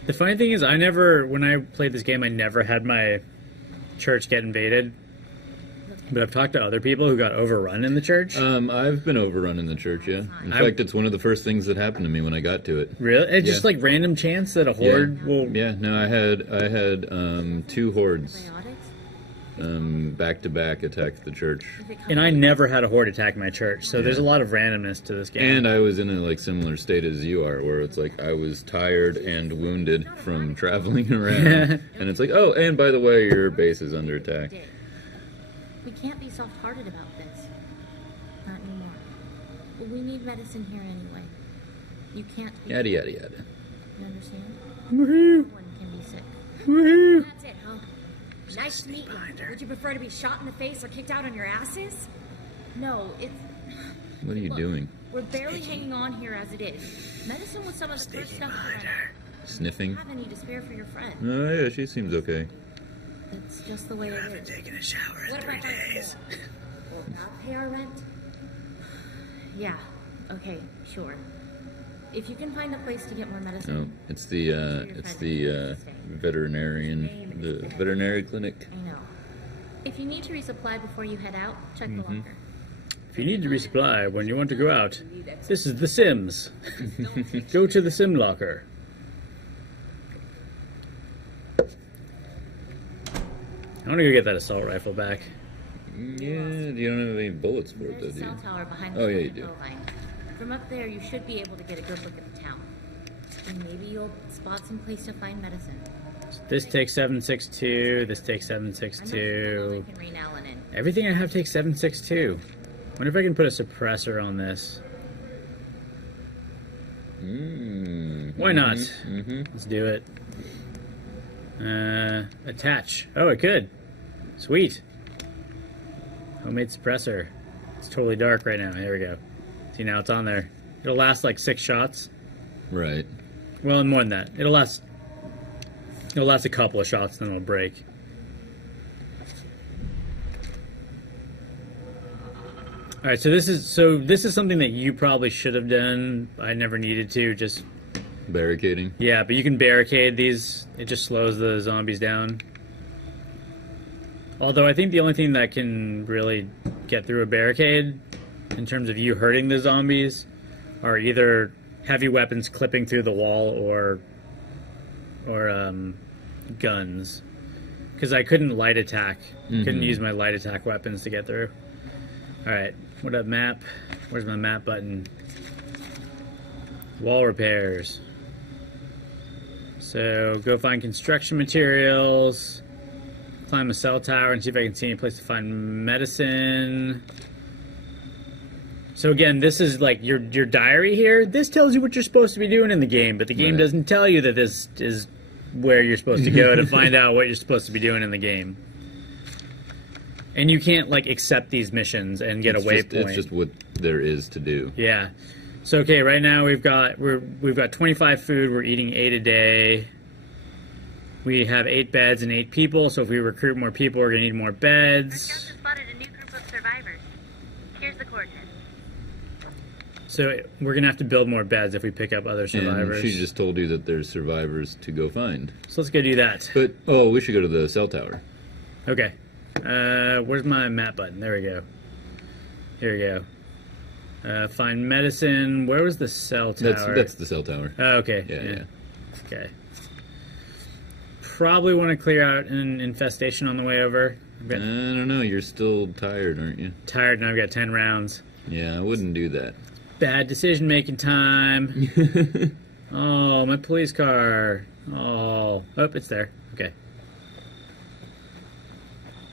The funny thing is, when I played this game, I never had my church get invaded. But I've talked to other people who got overrun in the church. I've been overrun in the church, yeah. In fact, it's one of the first things that happened to me when I got to it. Really? It's just like random chance that a horde will... Yeah, no, I had 2 hordes back-to-back attack the church. And I never had a horde attack my church, so there's a lot of randomness to this game. And I was in a like similar state as you are, where it's like I was tired and wounded from traveling around. And it's like, oh, and by the way, your base is under attack. We can't be soft-hearted about this. Not anymore. But we need medicine here anyway. You can't be... Yada, yada, yada. You understand? Woohoo! No one can be sick. Woohoo! That's it, huh? Nice to meet you. Would you prefer to be shot in the face or kicked out on your asses? No, it's... What are you Look, doing? We're barely hanging on here as it is. Medicine was some of the first stuff to run. Sniffing? Have any to spare for your friend. Oh, yeah, she seems okay. It's just the way it is. Taking a shower in What 3 if I find days. some more? Will that pay our rent? Yeah, okay, sure. If you can find a place to get more No, medicine... it's the veterinary clinic. I know. If you need to resupply before you head out, check the locker. If you need to resupply when you want to go out, this is The Sims. Go to the Sim locker. I want to go get that assault rifle back. Yeah, you don't have any bullets for it, though, There's a do you? cell tower behind the Oh, yeah, you do. line. From up there, you should be able to get a good look at the town. And maybe you'll spot some place to find medicine. This takes 762. This takes I'm not 762. can rein Alan in. Everything I have takes 762. Wonder if I can put a suppressor on this. Why not? Let's do it. Attach. Oh, it could. Sweet. Homemade suppressor. It's totally dark right now. Here we go. See, now it's on there. It'll last like 6 shots. Right. Well, and more than that. It'll last a couple of shots, then it'll break. All right, so this is something that you probably should have done. I never needed to. Just Barricading. yeah, but you can barricade these. It just slows the zombies down. Although I think the only thing that can really get through a barricade, in terms of you hurting the zombies, are either heavy weapons clipping through the wall or guns. Because I couldn't light attack. Couldn't use my light attack weapons to get through. All right, what up, map? Where's my map button? Wall repairs. So go find construction materials. Climb a cell tower and see if I can see any place to find medicine. So again, this is like your diary here. This tells you what you're supposed to be doing in the game, but the game doesn't tell you that this is where you're supposed to go to find out what you're supposed to be doing in the game. And you can't like accept these missions and get a waypoint. It's just what there is to do. Yeah. So okay, right now we've got 25 food. We're eating 8 a day. We have 8 beds and 8 people. So if we recruit more people, we're gonna need more beds. Just spotted a new group of survivors. Here's the coordinates. So we're gonna have to build more beds if we pick up other survivors. And she just told you that there's survivors to go find. So let's go do that. But we should go to the cell tower. Okay. Where's my map button? There we go. Here we go. Find medicine. Where was the cell tower? That's the cell tower. Oh, okay. Yeah. Okay. Probably want to clear out an infestation on the way over. I don't know. You're still tired, aren't you? Tired, and I've got 10 rounds. Yeah, I wouldn't do that. Bad decision-making time. Oh, my police car. Oh, it's there. Okay.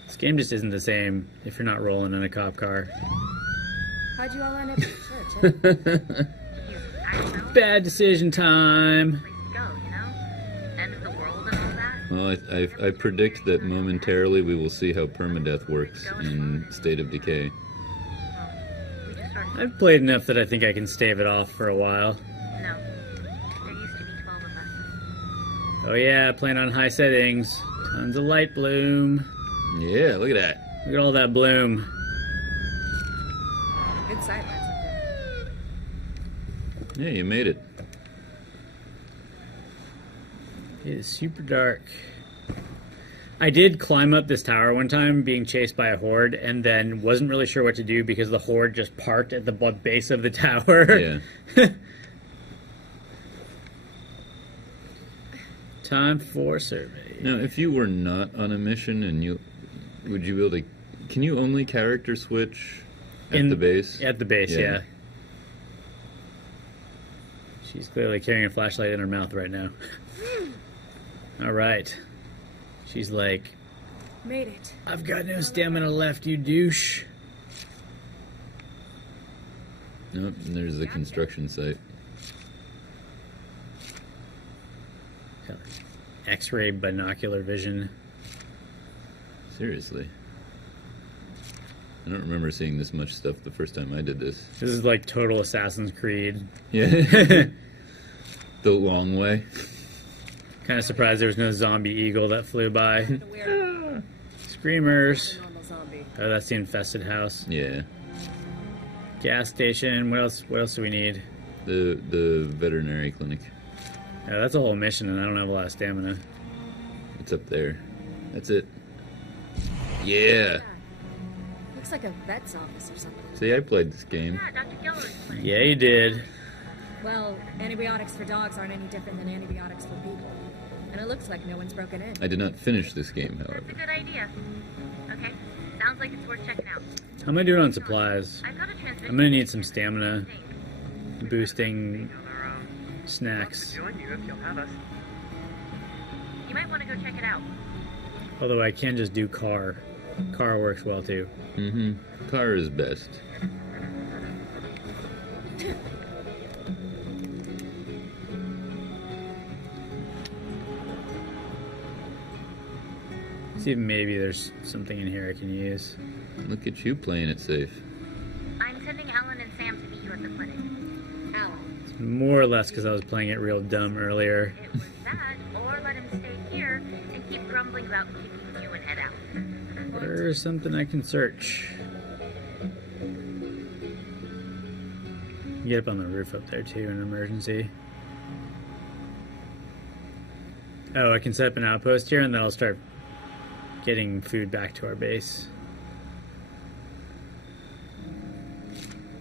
This game just isn't the same if you're not rolling in a cop car. How'd you all end up at church, Bad decision time. Place to go, you know? End of the world and all that. Well, I predict that momentarily we will see how permadeath works in State of Decay. I've played enough that I think I can stave it off for a while. No. There used to be 12 of us. Oh yeah, playing on high settings. Tons of light bloom. Yeah, look at that. Look at all that bloom. Good sightlines up there. Yeah, you made it. It is super dark. I did climb up this tower one time being chased by a horde and then wasn't really sure what to do because the horde just parked at the base of the tower. Yeah. Time for survey. Now, if you were not on a mission and would you be able to, can you only character switch at the base? At the base, yeah. She's clearly carrying a flashlight in her mouth right now. All right. She's like, Made it. I've got no stamina left, you douche. Nope, and there's the construction site. X-ray binocular vision. Seriously. I don't remember seeing this much stuff the first time I did this. This is like total Assassin's Creed. Yeah. The long way. Kind of surprised there was no zombie eagle that flew by. Screamers. Oh, that's the infested house. Yeah. Gas station. What else? What else do we need? The veterinary clinic. Oh, that's a whole mission, and I don't have a lot of stamina. It's up there. That's it. Yeah. Looks like a vet's office or something. See, I played this game. Yeah, Dr. Giller's place. Yeah, you did. Well, antibiotics for dogs aren't any different than antibiotics for people. And it looks like no one's broken in. I did not finish this game, That's a however. good idea. Okay, sounds like it's worth checking out. How am I doing on supplies? I've got a transmission. I'm gonna need some stamina boosting snacks. You might want to go check it out. Although I can just do car. Car works well too. Mm-hmm. Car is best. See if maybe there's something in here I can use. Look at you playing it safe. I'm sending Alan and Sam to meet you at the clinic. Alan. More or less because I was playing it real dumb earlier. It was that, or let him stay here and keep grumbling about kicking you and Ed out. There's something I can search. Get up on the roof up there too in an emergency. Oh, I can set up an outpost here and then I'll start getting food back to our base.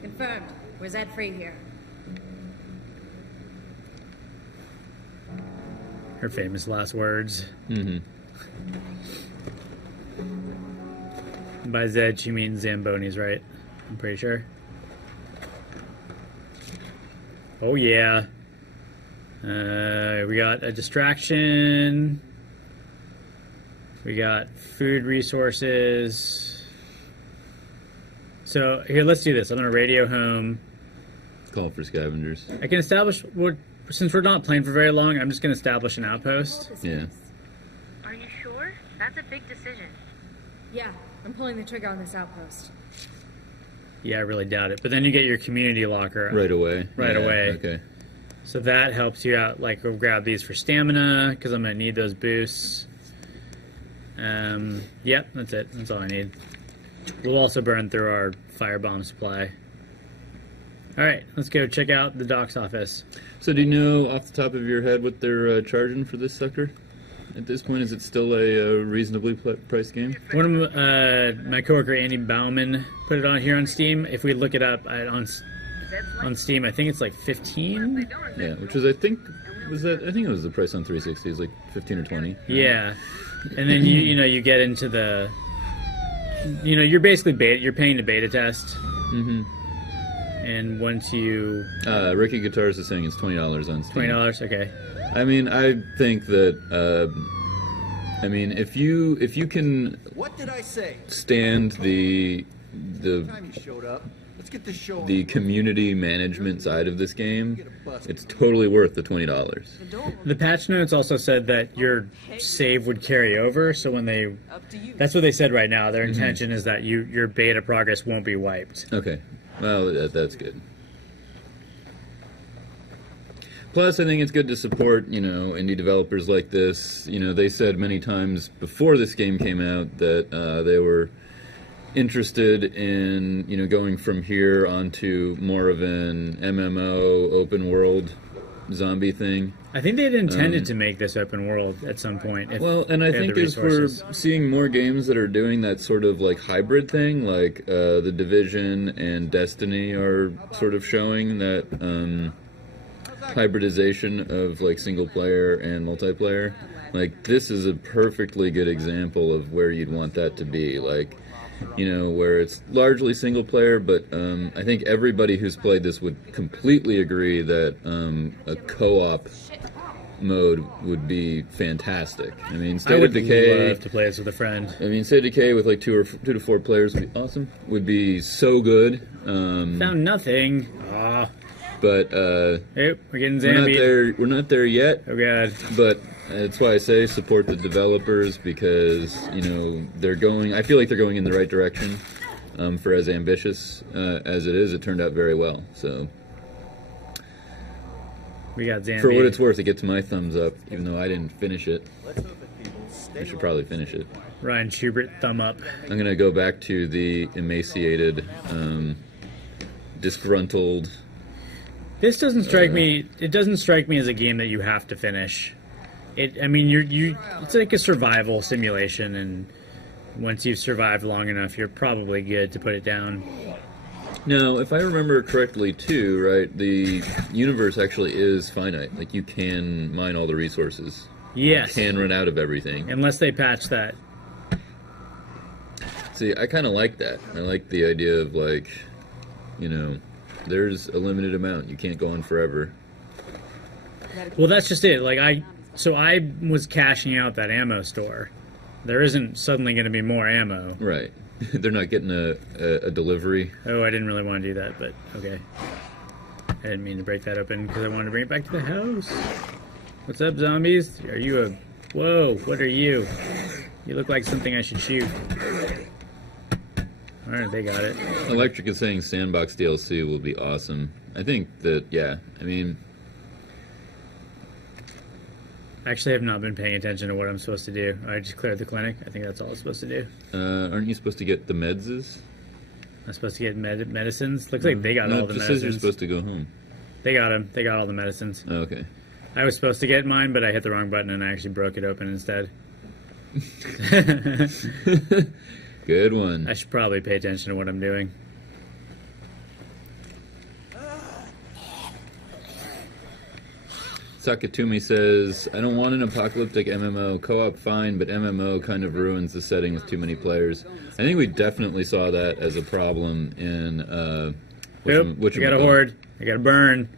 Confirmed. We're Z-free here. Her famous last words. Mm-hmm. By Zed, she means Zambonis, right? I'm pretty sure. Oh, yeah. We got a distraction. We got food resources. So, here, let's do this. I'm going to radio home. Call for scavengers. I can establish, since we're not playing for very long, I'm just going to establish an outpost. Yeah. Are you sure? That's a big decision. Yeah, I'm pulling the trigger on this outpost. Yeah, I really doubt it. But then you get your community locker. Right away. Right Yeah, away. Okay. So that helps you out. Like, go grab these for stamina, because I'm going to need those boosts. Yep, that's it. That's all I need. We'll also burn through our firebomb supply. Alright, let's go check out the doc's office. So do you know off the top of your head what they're charging for this sucker? At this point, is it still a reasonably priced game? One of my coworker Andy Bauman put it on here on Steam. If we look it up on Steam, I think it's like 15. Yeah, which was I think it was the price on 360. It's like 15 or 20. Yeah, and then you get into the you're basically you're paying to beta test. Mm-hmm. And once you Ricky Guitars is saying it's $20 on Steam. $20, okay. I mean, I think that if you can What did I say? stand the Time you showed up. get this show the community management side of this game, it's totally worth the $20. The patch notes also said that your save would carry over, so when they... That's what they said right now. Their intention is that your beta progress won't be wiped. Okay. Well, that's good. Plus, I think it's good to support, you know, indie developers like this. You know, they said many times before this game came out that they were interested in, you know, going from here onto more of an MMO open world zombie thing. I think they'd intended to make this open world at some point. Well, and I think as we're seeing more games that are doing that sort of like hybrid thing, like The Division and Destiny are sort of showing that hybridization of like single player and multiplayer. Like, this is a perfectly good example of where you'd want that to be. Like, you know, where it's largely single player, but I think everybody who's played this would completely agree that a co-op mode would be fantastic. I mean, State of Decay. I would love to play this with a friend. I mean, State of Decay with like 2 to 4 players would be awesome. Would be so good. Found nothing. But hey, we're getting zombied. We're not there yet. Oh god. But that's why I say support the developers, because, you know, they're going. I feel like they're going in the right direction. For as ambitious as it is, it turned out very well. So we got Zambi. For what it's worth, it gets my thumbs up, even though I didn't finish it. I should probably finish it. Ryan Schubert, thumb up. I'm gonna go back to the emaciated, disgruntled. This doesn't strike me. It doesn't strike me as a game that you have to finish. I mean, it's like a survival simulation, and once you've survived long enough, you're probably good to put it down. No, if I remember correctly, too, right? The universe actually is finite. Like, you can mine all the resources. Yes. You can run out of everything. Unless they patch that. See, I kind of like that. I like the idea of, like, you know, there's a limited amount. You can't go on forever. Well, that's just it. Like, I was cashing out that ammo store. There isn't suddenly going to be more ammo. Right. They're not getting a delivery. Oh, I didn't really want to do that, but okay. I didn't mean to break that open because I wanted to bring it back to the house. What's up, zombies? Are you a... Whoa, what are you? You look like something I should shoot. Alright, they got it. Electric is saying Sandbox DLC will be awesome. I think that, yeah, I mean... I actually have not been paying attention to what I'm supposed to do. I just cleared the clinic. I think that's all I'm supposed to do. Aren't you supposed to get the medses? I'm supposed to get medicines? Looks like they got all the medicines. It says you're supposed to go home. They got them. They got all the medicines. Oh, okay. I was supposed to get mine, but I hit the wrong button and I actually broke it open instead. Good one. I should probably pay attention to what I'm doing. Sakatumi says, I don't want an apocalyptic MMO. Co-op fine, but MMO kind of ruins the setting with too many players. I think we definitely saw that as a problem in... I got a horde. I got a burn.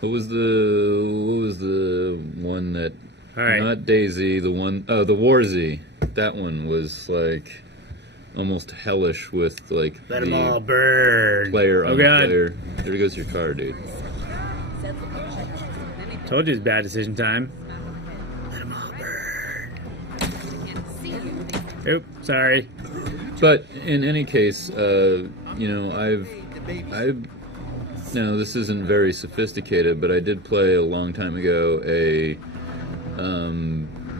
What was the one that... All right. Not Daisy, the one... Oh, the Warzy. That one was, like, almost hellish with, like, let them all burn. Player on God. player. There goes your car, dude. Told you it's bad decision time. Let them all burn. Oop, sorry. But in any case, you know, now this isn't very sophisticated, but I did play a long time ago a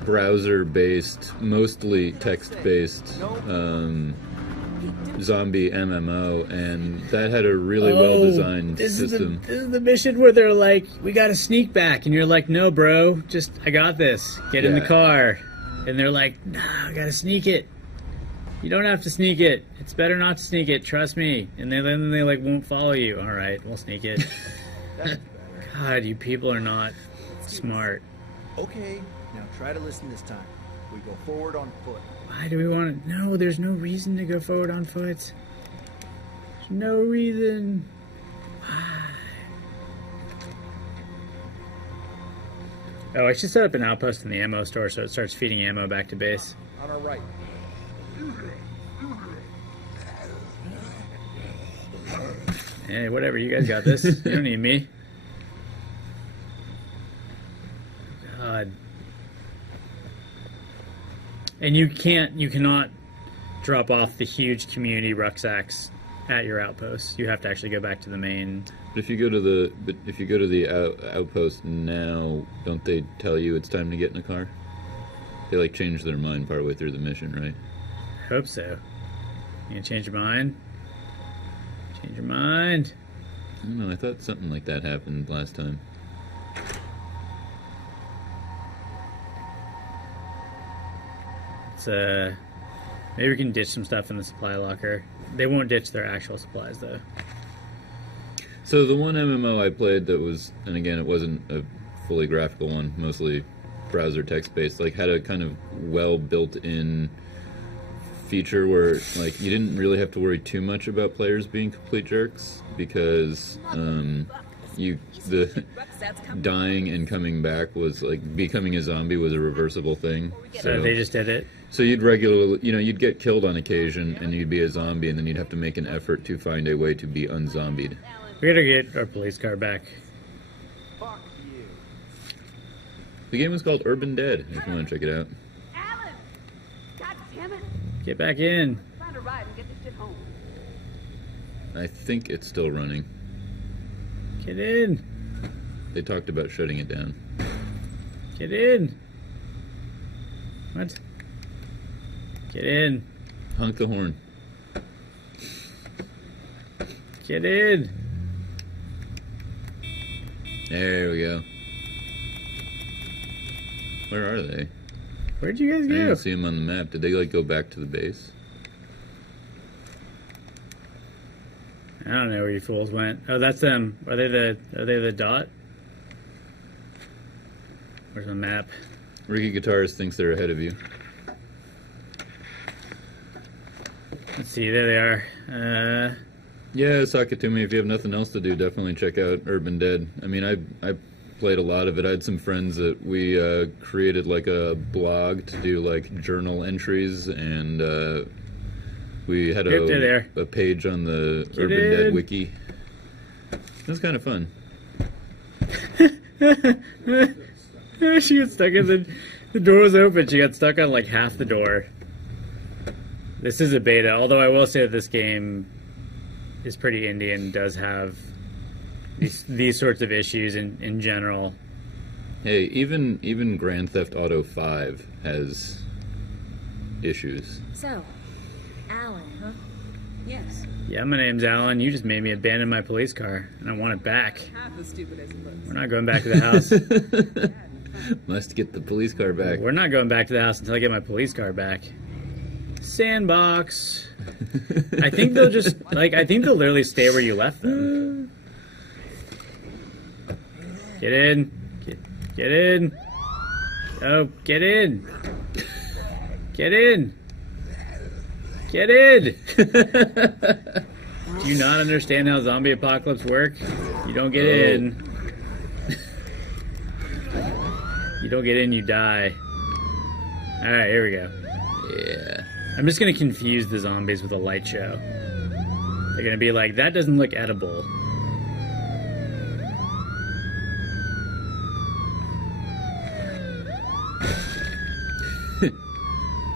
browser-based, mostly text-based zombie MMO, and that had a really well-designed system. This is the mission where they're like, we gotta sneak back, and you're like, no, bro, just, I got this. Get in the car. And they're like, nah, I gotta sneak it. You don't have to sneak it. It's better not to sneak it, trust me. And then they like won't follow you. All right, we'll sneak it. God, you people are not smart. Okay, now try to listen this time. We go forward on foot. Why do we want to? No, there's no reason to go forward on foot. There's no reason. Why? Oh, I should set up an outpost in the ammo store so it starts feeding ammo back to base. On our right. Hey, whatever. You guys got this. You don't need me. God. And you cannot drop off the huge community rucksacks at your outpost. You have to actually go back to the main. But if you go to the outpost now, don't they tell you it's time to get in a car? They like change their mind partway through the mission, right? Hope so. You gonna change your mind? Change your mind. I don't know. I thought something like that happened last time. Maybe we can ditch some stuff in the supply locker. They won't ditch their actual supplies, though. So the one MMO I played that was, and again, it wasn't a fully graphical one, mostly browser text-based, like had a kind of well built-in feature where like you didn't really have to worry too much about players being complete jerks because the dying and coming back was like becoming a zombie was a reversible thing. So they just did it. So you'd regularly, you'd get killed on occasion and you'd be a zombie and then you'd have to make an effort to find a way to be unzombied. We gotta get our police car back. Fuck you. The game was called Urban Dead, if you want to check it out. Alan! God damn it! Get back in. Find a ride and get this shit home. I think it's still running. Get in. They talked about shutting it down. Get in. What? Get in. Honk the horn. Get in. There we go. Where are they? Where'd you guys I go? didn't see them on the map. Did they like go back to the base? I don't know where you fools went. Oh, that's them. Are they the dot? Where's the map? Ricky Guitarist thinks they're ahead of you. Let's see. There they are. Yeah, sock it to me. If you have nothing else to do, definitely check out Urban Dead. I mean, I played a lot of it. I had some friends that we created like a blog to do like journal entries, and we had a page on the Urban Dead wiki. It was kind of fun. She got stuck in the door was open. She got stuck on like half the door. This is a beta, although I will say that this game is pretty indie and does have these sorts of issues in general. Hey, even Grand Theft Auto 5 has issues. So, Alan, huh? Yes. Yeah, my name's Alan. You just made me abandon my police car, and I want it back. Half as stupid as it looks. We're not going back to the house. Must get the police car back. We're not going back to the house until I get my police car back. Sandbox. I think they'll just I think they'll literally stay where you left them. Get in. Get in. Oh, get in. Get in. Get in. Do you not understand how zombie apocalypse work? You don't get in. You don't get in, you die. Alright, here we go. Yeah. I'm just gonna confuse the zombies with a light show. They're gonna be like, that doesn't look edible.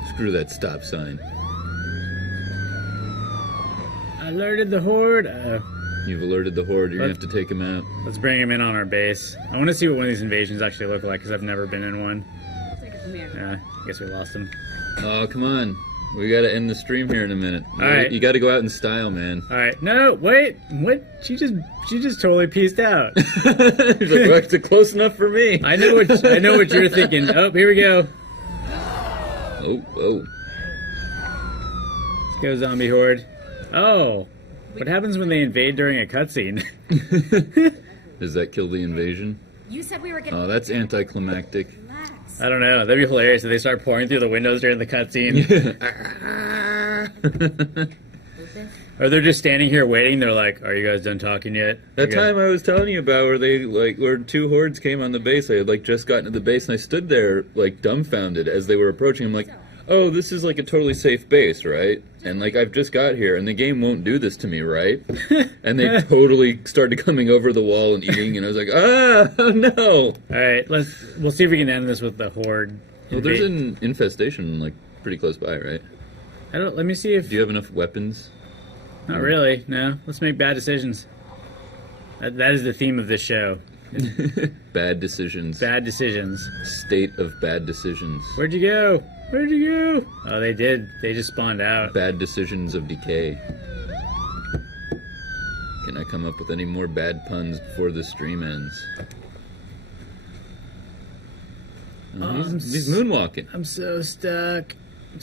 Screw that stop sign. Alerted the horde. You've alerted the horde. You're gonna have to take them out. Let's bring him in on our base. I want to see what one of these invasions actually look like because I've never been in one. Take it from here. I guess we lost him. Oh, come on. We gotta end the stream here in a minute. All right. You gotta go out in style, man. All right. No, wait. What? She just totally pieced out. He's like, well, it's close enough for me. I know what you're thinking. Oh, here we go. Oh. Let's go, zombie horde. Oh, what happens when they invade during a cutscene? Does that kill the invasion? You said we were getting. Oh, that's anticlimactic. Relax. I don't know. That'd be hilarious if they start pouring through the windows during the cutscene. Or they're just standing here waiting. They're like, "Are you guys done talking yet?" That time I was telling you about where two hordes came on the base. I had just gotten to the base and I stood there dumbfounded as they were approaching. I'm like, oh, this is like a totally safe base, right? And like I've just got here, and the game won't do this to me, right? And they totally started coming over the wall and eating, and I was like, ah, oh, no. All right, we'll see if we can end this with the horde. Well, there's an infestation like pretty close by, right? Let me see if. Do you have enough weapons? Not really. No. Let's make bad decisions. That is the theme of this show. Bad decisions. Bad decisions. State of bad decisions. Where'd you go? Where'd you go? Oh, they did. They just spawned out. Bad decisions of decay. Can I come up with any more bad puns before the stream ends? Oh, he's moonwalking. I'm so stuck. I'm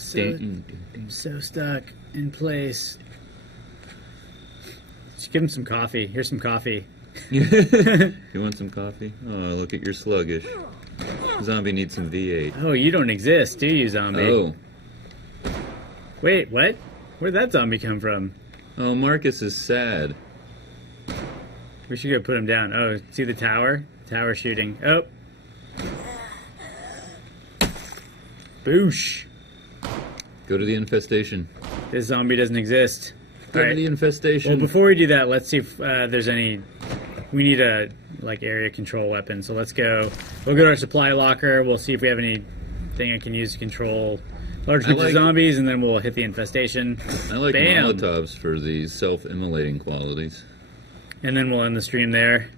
so stuck in place. Just give him some coffee. Here's some coffee. You want some coffee? Oh, look at your sluggish. Zombie needs some V8. Oh, you don't exist, do you, zombie? Oh. Wait, what? Where'd that zombie come from? Oh, Marcus is sad. We should go put him down. Oh, see the tower? Tower shooting. Oh. Boosh. Go to the infestation. This zombie doesn't exist. Go to the infestation. Well, before we do that, let's see if there's any... We need a, like, area control weapon. So let's go... We'll go to our supply locker. We'll see if we have anything I can use to control large groups of zombies, and then we'll hit the infestation. I like Bam. Molotovs for these self-immolating qualities. And then we'll end the stream there.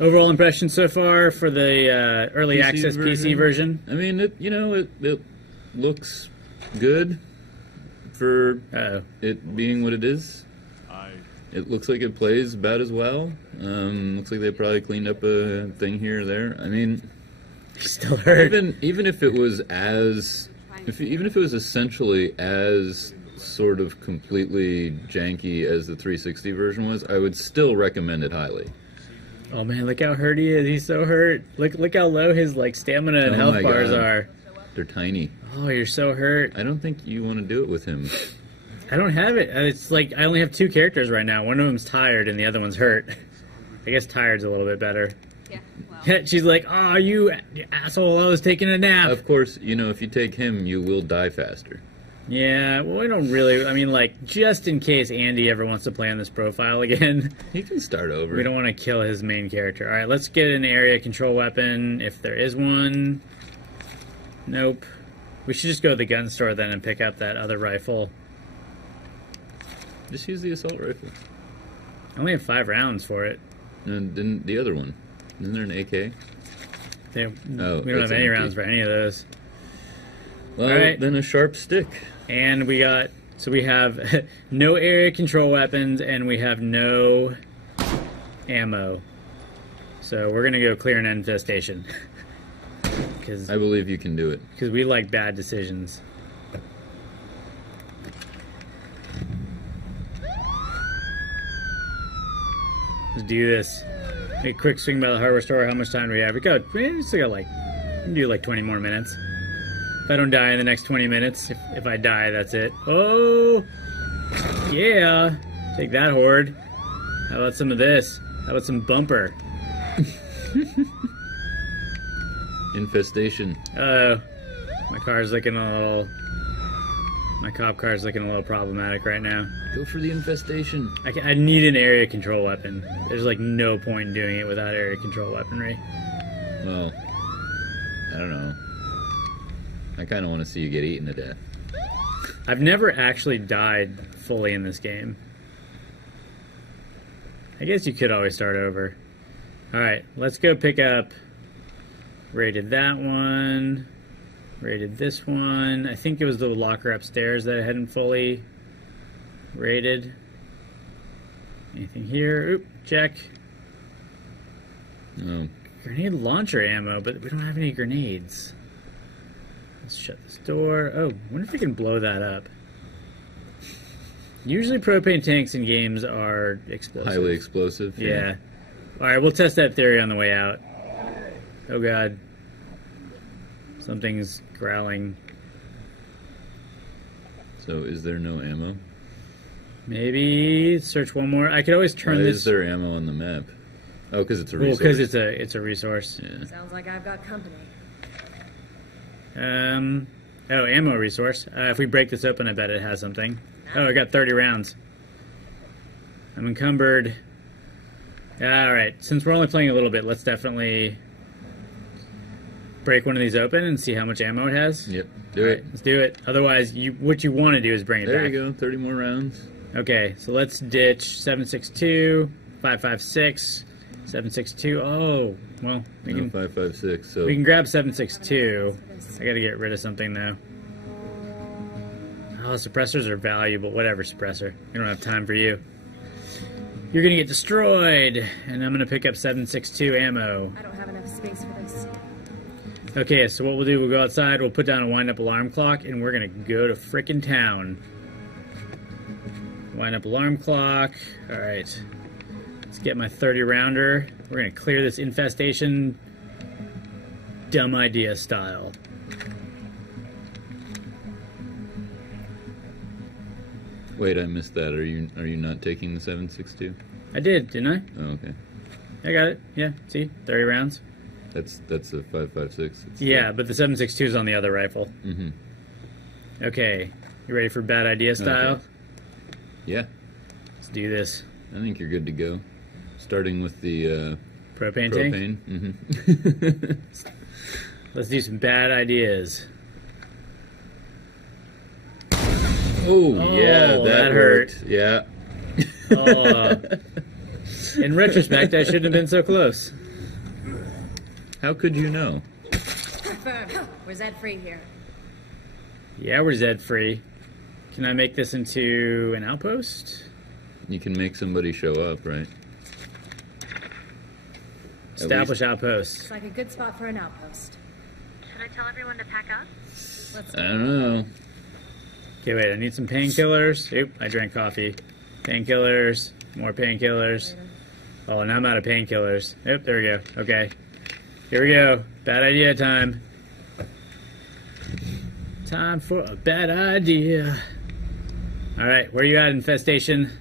Overall impression so far for the early PC access version? PC version? I mean, it looks good for it being what it is. It looks like it plays about as well. Looks like they probably cleaned up a thing here or there. I mean, still hurt. Even if it was even if it was essentially as sort of completely janky as the 360 version was, I would still recommend it highly. Oh man, look how hurt he is. He's so hurt. Look how low his like stamina and health bars are. They're tiny. Oh, you're so hurt. I don't think you want to do it with him. I don't have it. It's like I only have 2 characters right now. One of them's tired and the other one's hurt. I guess tired's a little bit better. Yeah, well. She's like, oh, you asshole, I was taking a nap. Of course, if you take him, you will die faster. Yeah, well, we don't really... I mean, like, just in case Andy ever wants to play on this profile again. He can start over. We don't want to kill his main character. Alright, let's get an area control weapon, if there is one. Nope. We should just go to the gun store then and pick up that other rifle. Just use the assault rifle. I only have 5 rounds for it. And then the other one. Isn't there an AK? We don't have any rounds for any of those. Well, right. Then a sharp stick. And we got... So we have no area control weapons, and we have no ammo. So we're going to go clear an infestation. I believe you can do it. Because we like bad decisions. Let's do this. Make a quick swing by the hardware store. How much time do we have? We still got like... We can do like 20 more minutes. If I don't die in the next 20 minutes, if I die, that's it. Oh! Yeah! Take that, horde. How about some of this? How about some bumper? Infestation. Uh-oh. My car's looking a little... My cop car's looking a little problematic right now. Go for the infestation. I need an area control weapon. There's like no point in doing it without area control weaponry. Well, I don't know. I kind of want to see you get eaten to death. I've never actually died fully in this game. I guess you could always start over. Alright, let's go pick up... Raided that one. Raided this one. I think it was the locker upstairs that I hadn't fully raided. Anything here? Oop, check. No. Grenade launcher ammo, but we don't have any grenades. Let's shut this door. Oh, I wonder if we can blow that up. Usually propane tanks in games are explosive. Highly explosive. Yeah. Alright, we'll test that theory on the way out. Oh god. Something's growling. So is there no ammo? Maybe search one more. I could always turn Why this. Is there ammo on the map? Oh, because it's a resource. Well, because it's a resource. Yeah. Sounds like I've got company. Oh, ammo resource. If we break this open, I bet it has something. Oh, I got 30 rounds. I'm encumbered. Alright, since we're only playing a little bit, let's definitely break one of these open and see how much ammo it has. Yep, do it. Let's do it. Otherwise, what you want to do is bring it back. There you go, 30 more rounds. Okay, so let's ditch 7.62, 5.56, 7.62. Oh, well, we can 5.56. So we can grab 7.62. I got to get rid of something though. Oh, suppressors are valuable. Whatever, suppressor. We don't have time for you. You're gonna get destroyed, and I'm gonna pick up 7.62 ammo. I don't have enough space for this. Okay, so what we'll do, we'll go outside, we'll put down a wind-up alarm clock, and we're gonna go to frickin' town. Wind-up alarm clock. Alright. Let's get my 30-rounder. We're gonna clear this infestation dumb idea style. Wait, I missed that. Are you not taking the 7.62? I did, didn't I? Oh, okay. I got it. Yeah, see? 30 rounds. That's a 5.56. Yeah, but the 7.62 is on the other rifle. Mm-hmm. Okay. You ready for bad idea style? Okay. Yeah. Let's do this. I think you're good to go. Starting with the propane tank? Mm-hmm. Let's do some bad ideas. Oh, yeah, that hurt. Yeah. In retrospect, I shouldn't have been so close. How could you know? Confirmed. We're Zed free here. Yeah, we're Zed free. Can I make this into an outpost? You can make somebody show up, right? Establish outpost. Looks like a good spot for an outpost. Should I tell everyone to pack up? Let's I don't know. Okay, wait, I need some painkillers. Oop, I drank coffee. Painkillers, more painkillers. Oh, now I'm out of painkillers. Oop, there we go. Okay. Here we go. Bad idea time. Time for a bad idea. Alright, where you at, infestation?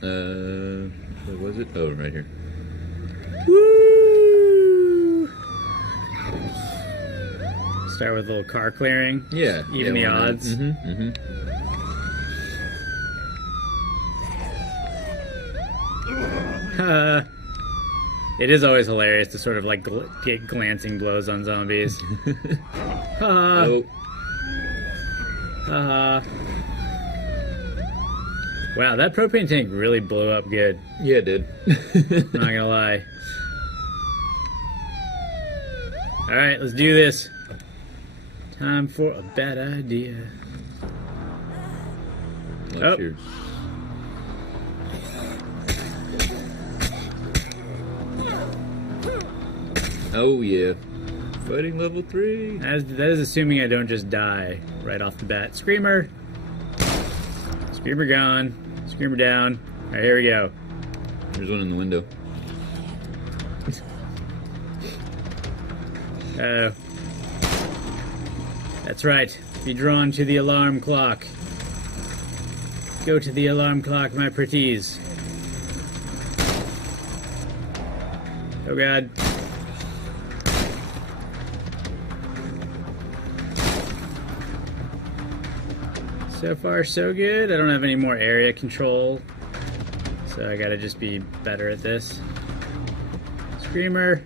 Where was it? Oh, right here. Woo! Start with a little car clearing. Yeah. Even the odds. Mm-hmm, mm-hmm. It is always hilarious to sort of like get glancing blows on zombies. Oh. Wow, that propane tank really blew up good. Yeah, it did. Not gonna lie. Alright, let's do this. Time for a bad idea. Oh. Cheers. Oh yeah. Fighting level 3. That is assuming I don't just die right off the bat. Screamer! Screamer gone. Screamer down. Alright, here we go. There's one in the window. Uh-oh. That's right. Be drawn to the alarm clock. Go to the alarm clock, my pretties. Oh god. So far, so good. I don't have any more area control, so I gotta just be better at this. Screamer.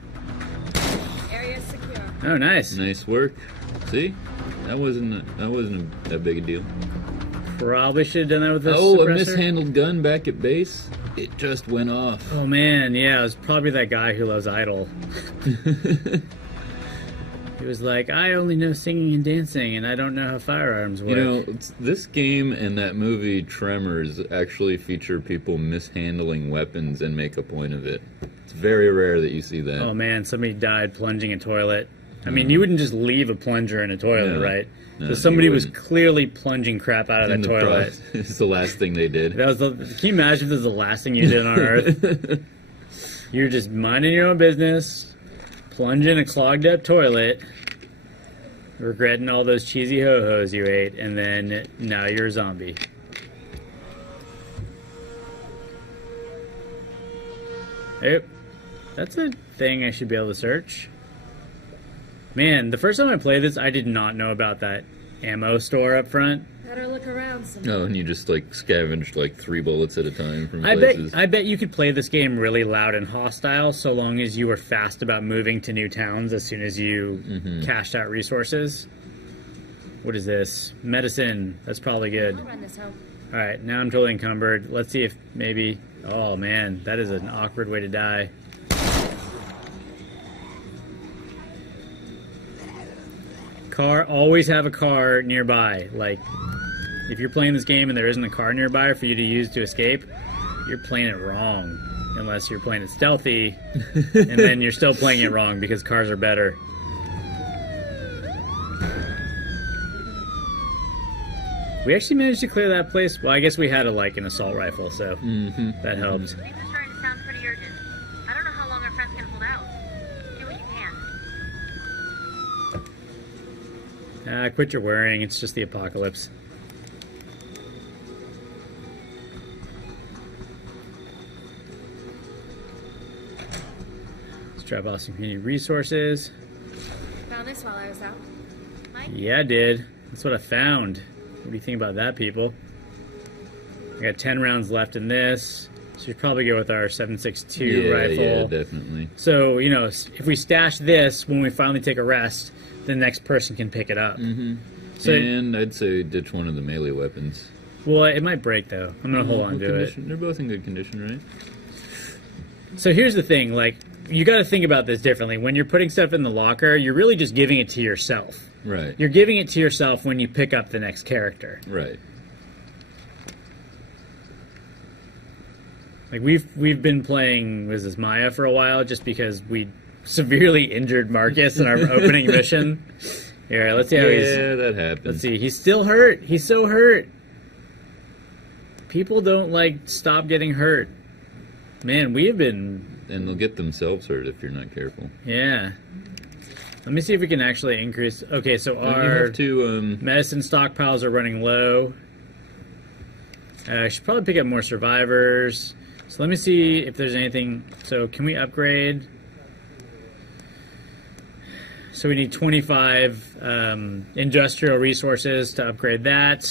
Area secure. Oh, nice. Nice work. See? That wasn't that big a deal. Probably should have done that with this Oh, suppressor. a mishandled gun back at base? It just went off. Oh man, yeah, it was probably that guy who loves Idol. He was like, I only know singing and dancing, and I don't know how firearms work. You know, this game and that movie Tremors actually feature people mishandling weapons and make a point of it. It's very rare that you see that. Oh man, somebody died plunging a toilet. I mean, you wouldn't just leave a plunger in a toilet, right? No, so somebody was clearly plunging crap out of the toilet. It's the last thing they did. Can you imagine if this was the last thing you did on Earth? You're just minding your own business, plunging a clogged up toilet, regretting all those cheesy ho-hos you ate, and then now you're a zombie. Hey, that's a thing I should be able to search. Man, the first time I played this, I did not know about that ammo store up front. Better look around some. Oh, and you just like scavenged like 3 bullets at a time from places. I bet you could play this game really loud and hostile so long as you were fast about moving to new towns as soon as you cashed out resources. What is this? Medicine. That's probably good. I'll run this home. Alright, now I'm totally encumbered. Let's see if maybe... Oh man, that is an awkward way to die. Car, always have a car nearby. Like, if you're playing this game and there isn't a car nearby for you to use to escape, you're playing it wrong. Unless you're playing it stealthy, and then you're still playing it wrong because cars are better. We actually managed to clear that place. Well, I guess we had an assault rifle, so that helped. Things are starting to sound pretty urgent. I don't know how long our friends can hold out. Do what you can. Quit your worrying. It's just the apocalypse. Let's drop off some community resources. Found this while I was out. Mike? Yeah, I did. That's what I found. What do you think about that, people? I got 10 rounds left in this. So you'd probably go with our 7.62 rifle. Yeah, definitely. So, you know, if we stash this when we finally take a rest, the next person can pick it up. So, and I'd say ditch one of the melee weapons. Well, it might break, though. I'm going to hold on to it. They're both in good condition, right? So here's the thing. Like, you got to think about this differently. When you're putting stuff in the locker, you're really just giving it to yourself. Right. You're giving it to yourself when you pick up the next character. Right. Like, we've been playing, was this Maya for a while, just because we severely injured Marcus in our opening mission. Here, let's see how he's... Yeah, that happened. Let's see. He's still hurt. He's so hurt. People don't, stop getting hurt. Man, we have been... And they'll get themselves hurt if you're not careful. Yeah. Let me see if we can actually increase... Okay, so our medicine stockpiles are running low. I should probably pick up more survivors. So let me see if there's anything... So can we upgrade? So we need 25 industrial resources to upgrade that.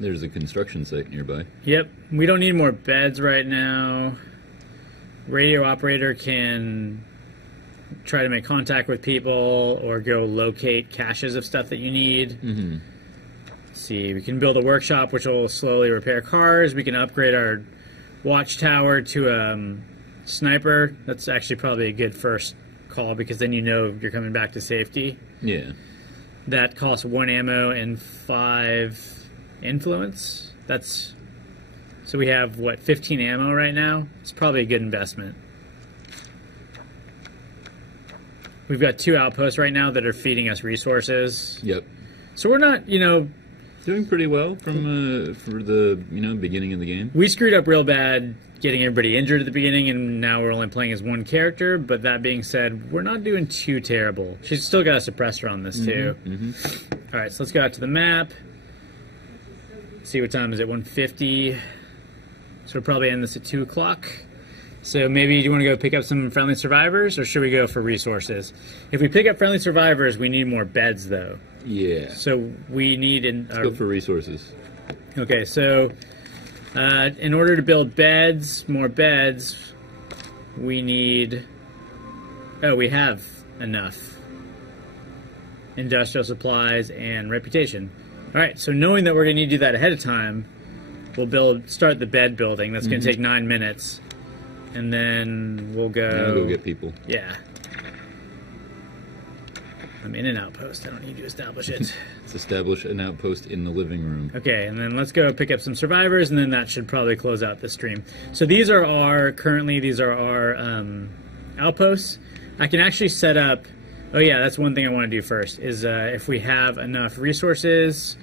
There's a construction site nearby. Yep. We don't need more beds right now. Radio operator can try to make contact with people or go locate caches of stuff that you need. Let's see. We can build a workshop which will slowly repair cars. We can upgrade our watchtower to a sniper. That's actually probably a good first call because then you know you're coming back to safety. Yeah. That costs 1 ammo and 5 influence. That's... So we have, what, 15 ammo right now? It's probably a good investment. We've got 2 outposts right now that are feeding us resources. Yep. So we're not, doing pretty well from for the beginning of the game. We screwed up real bad getting everybody injured at the beginning, and now we're only playing as 1 character. But that being said, we're not doing too terrible. She's still got a suppressor on this too. All right, so let's go out to the map. See what time is it? 1:50. So we'll probably end this at 2 o'clock. So maybe you want to go pick up some friendly survivors, or should we go for resources? If we pick up friendly survivors, we need more beds, though. Yeah. So we need... Let's go for resources. Okay, so in order to build beds, more beds, we need... Oh, we have enough. Industrial supplies and reputation. All right, so knowing that we're going to need to do that ahead of time, we'll start the bed building. That's going to take 9 minutes. And then we'll go... Now go get people. Yeah. I'm in an outpost. I don't need to establish it. Let's establish an outpost in the living room. Okay, and then let's go pick up some survivors, and then that should probably close out the stream. So these are our outposts. I can actually set up... Oh yeah, that's one thing I want to do first, is if we have enough resources,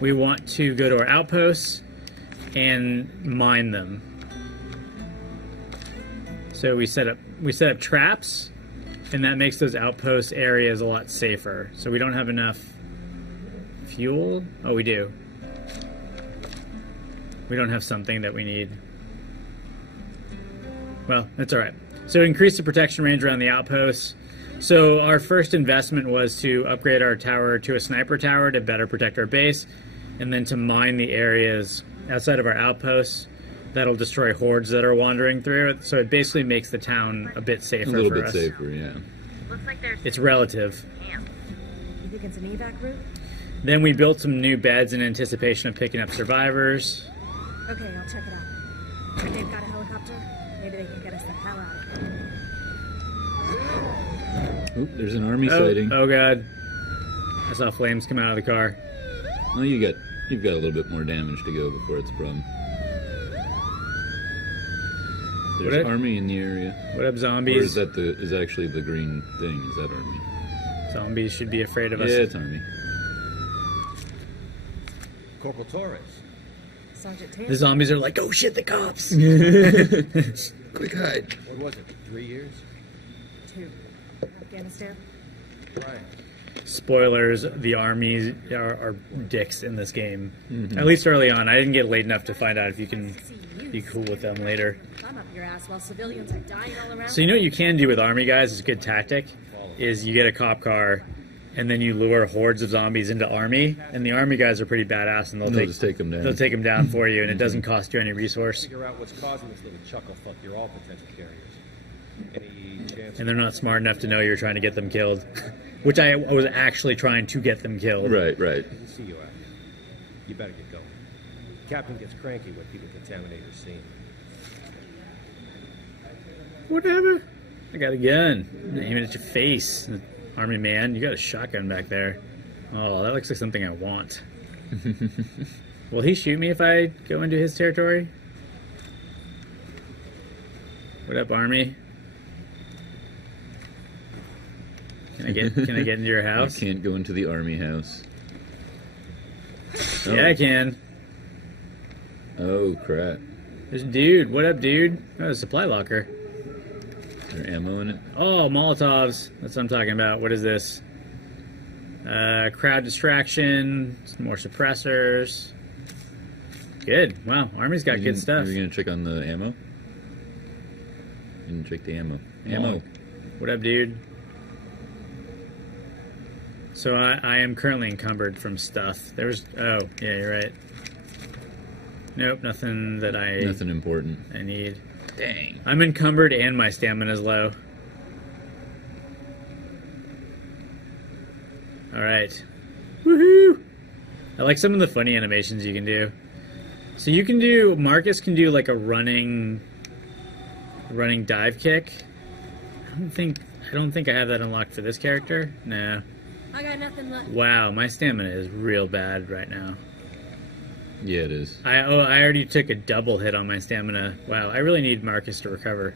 we want to go to our outposts and mine them. So we set up traps, and that makes those outpost areas a lot safer. So we don't have enough fuel. Oh, we do. We don't have something that we need. Well, that's all right. So increase the protection range around the outposts. So our first investment was to upgrade our tower to a sniper tower to better protect our base, and then to mine the areas outside of our outposts that'll destroy hordes that are wandering through it. So it basically makes the town a bit safer for us. A little bit safer, yeah. Looks like there's It's relative. camp. You think it's an evac route? Then we built some new beds in anticipation of picking up survivors. Okay, I'll check it out. If they've got a helicopter, maybe they can get us the hell out of here. Oop, there's an army sighting. Oh god. I saw flames come out of the car. Well, you've got a little bit more damage to go before it's a problem. There's army in the area. What up, zombies? Or is that is actually the green thing? Is that army? Zombies should be afraid of us. Yeah, it's army. Corporal Torres. Sergeant Taylor. The zombies are like, oh shit, the cops! Quick hide. What was it? 3 years? 2. Afghanistan. Right. Spoilers, the armies are dicks in this game. At least early on. I didn't get late enough to find out if you can be cool with them later. Climb up your ass while civilians are dying all around. So you know what you can do with army guys is a good tactic? Is you get a cop car, and then you lure hordes of zombies into army, and the army guys are pretty badass, and they'll just take them down. They'll take them down for you, and it doesn't cost you any resource. Figure out what's causing this little chuckle fuck. You're all potential carriers. Any chance? And they're not smart enough to know you're trying to get them killed. Which I was actually trying to get them killed. Right, right. I see you out here. You better get going. Captain gets cranky when people contaminate her scene. Whatever. I got a gun. I'm aiming at your face. Army man, you got a shotgun back there. Oh, that looks like something I want. Will he shoot me if I go into his territory? What up, Army? Can I get into your house? You can't go into the army house. Yeah, I can. Oh, crap. There's a dude. What up, dude? Oh, a supply locker. Is there ammo in it? Oh, Molotovs. That's what I'm talking about. What is this? Crowd distraction. Some more suppressors. Good. Wow, Army's got good stuff. Are you going to check on the ammo? Didn't check the ammo. Ammo. What up, dude? So I am currently encumbered from stuff. There's... Oh, yeah, you're right. Nope, nothing that Nothing important. I need. Dang. I'm encumbered and my stamina's low. Alright. Woohoo! I like some of the funny animations you can do. So you can do... Marcus can do like a running dive kick. I don't think I have that unlocked for this character. No. I got nothing left. Wow, my stamina is real bad right now. Yeah, it is. I already took a double hit on my stamina. Wow, I really need Marcus to recover.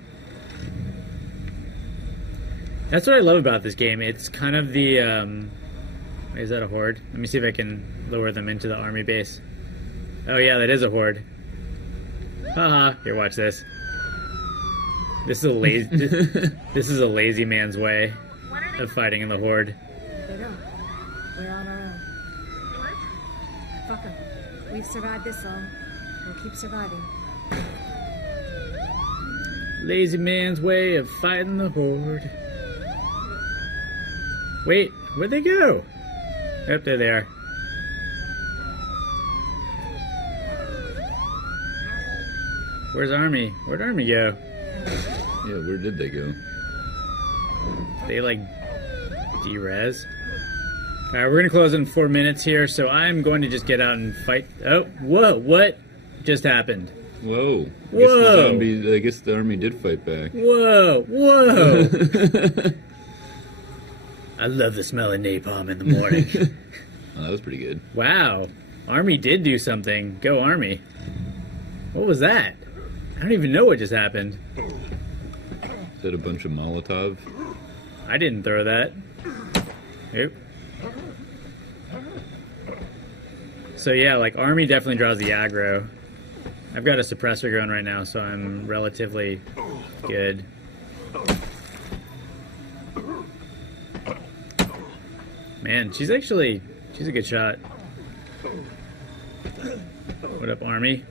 That's what I love about this game. It's kind of the... is that a horde? Let me see if I can lure them into the army base. Oh yeah, that is a horde. Haha, here, watch this. This is a lazy... this is a lazy man's way of fighting in the horde. They don't. We're on our own. Fuck 'em. We've survived this long. We'll keep surviving. Lazy man's way of fighting the horde. Wait, where'd they go? Yep, there they are. Where's Army? Where'd Army go? Yeah, where did they go? They like de-res. Alright, we're gonna close in 4 minutes here, so I'm going to just get out and fight. Oh, whoa, what just happened? Whoa. Whoa. I guess the army did fight back. Whoa, whoa. I love the smell of napalm in the morning. Oh, that was pretty good. Wow. Army did do something. Go Army. What was that? I don't even know what just happened. Is that a bunch of Molotov? I didn't throw that. Oop. So yeah, like Army definitely draws the aggro. I've got a suppressor going right now, so I'm relatively good. Man, she's a good shot. What up, Army?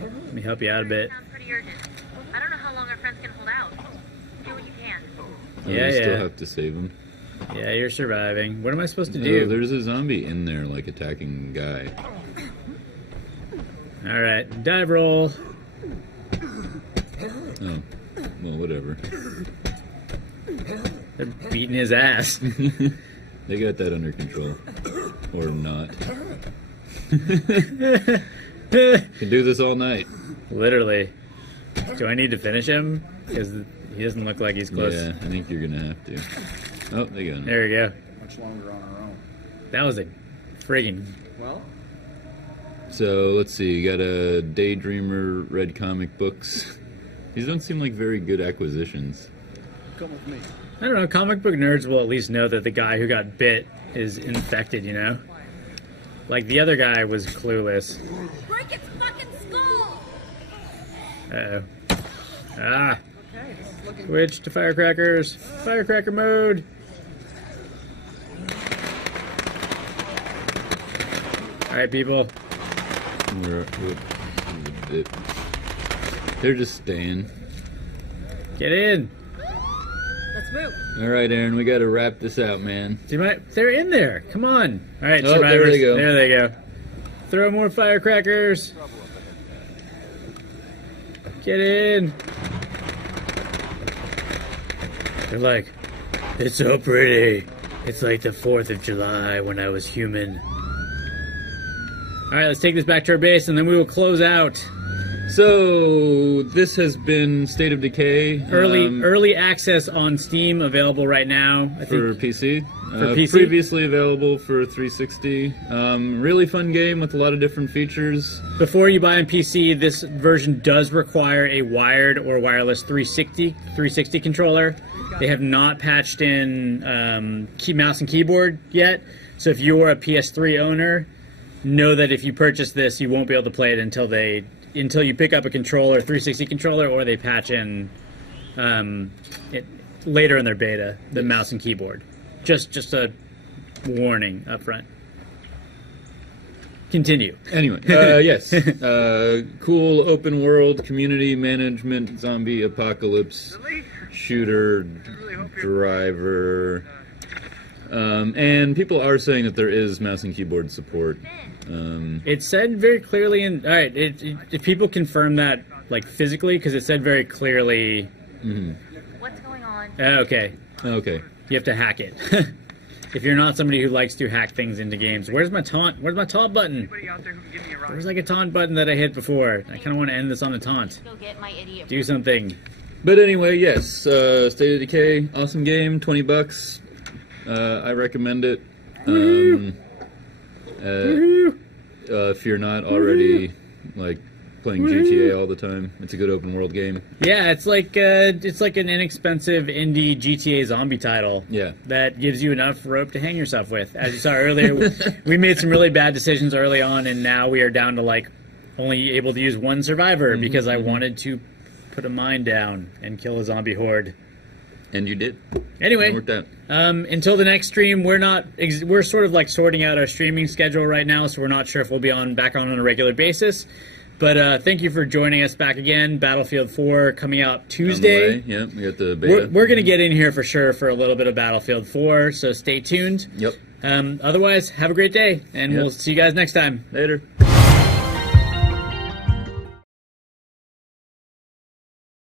Let me help you out a bit. Sounds pretty urgent. I don't know how long our friends can hold out. Do what you can. I still have to save him. Yeah, you're surviving. What am I supposed to No, do? there's a zombie in there, like, attacking a guy. Alright, dive roll. Oh, well, whatever. They're beating his ass. They got that under control. Or not. Can do this all night. Literally. Do I need to finish him? Because he doesn't look like he's close. Yeah, I think you're gonna have to. Oh, they got him. There we go. Much longer on our own. That was a friggin'... Well? So, let's see. You got a Daydreamer, read comic books. These don't seem like very good acquisitions. Come with me. I don't know, comic book nerds will at least know that the guy who got bit is infected, you know? Like, the other guy was clueless. Break its fucking skull! Uh-oh. Ah! Switch to firecrackers. Firecracker mode. Alright, people. They're just staying. Get in. Let's move. Alright, Aaron, we gotta wrap this out, man. They're in there. Come on. Alright, oh, survivors. There they go. There they go. Throw more firecrackers. Get in. They're like, it's so pretty. It's like the 4th of July when I was human. Alright, let's take this back to our base and then we will close out. So, this has been State of Decay. Early access on Steam, available right now. I think, for PC. For PC. Previously available for 360. Really fun game with a lot of different features. Before you buy on PC, this version does require a wired or wireless 360 controller. They have not patched in mouse and keyboard yet. So if you're a PS3 owner, know that if you purchase this, you won't be able to play it until you pick up a controller, 360 controller, or they patch in it later in their beta, the mouse and keyboard. Just a warning up front. Continue. Anyway, yes. Cool open world community management zombie apocalypse shooter driver. And people are saying that there is mouse and keyboard support. It said very clearly in... Alright, if people confirm that, like, physically, because it said very clearly... What's going on? Okay. Okay. You have to hack it. If you're not somebody who likes to hack things into games. Where's my taunt? Where's my taunt button? There's like a taunt button that I hit before. I kind of want to end this on a taunt. Go get my idiot. Do something. But anyway, yes. State of Decay, awesome game, $20. I recommend it. If you're not already like playing GTA all the time, it's a good open world game. Yeah, it's like an inexpensive indie GTA zombie title. Yeah, that gives you enough rope to hang yourself with. As you saw earlier, we made some really bad decisions early on, and now we are down to like only able to use one survivor because I wanted to put a mine down and kill a zombie horde. And you did. Anyway, it worked out. Until the next stream, we're sort of like sorting out our streaming schedule right now, so we're not sure if we'll be back on a regular basis. But thank you for joining us back again. Battlefield 4 coming out Tuesday. Yeah, we got the beta. We're going to get in here for sure for a little bit of Battlefield 4, so stay tuned. Yep. Otherwise, have a great day, and we'll see you guys next time. Later.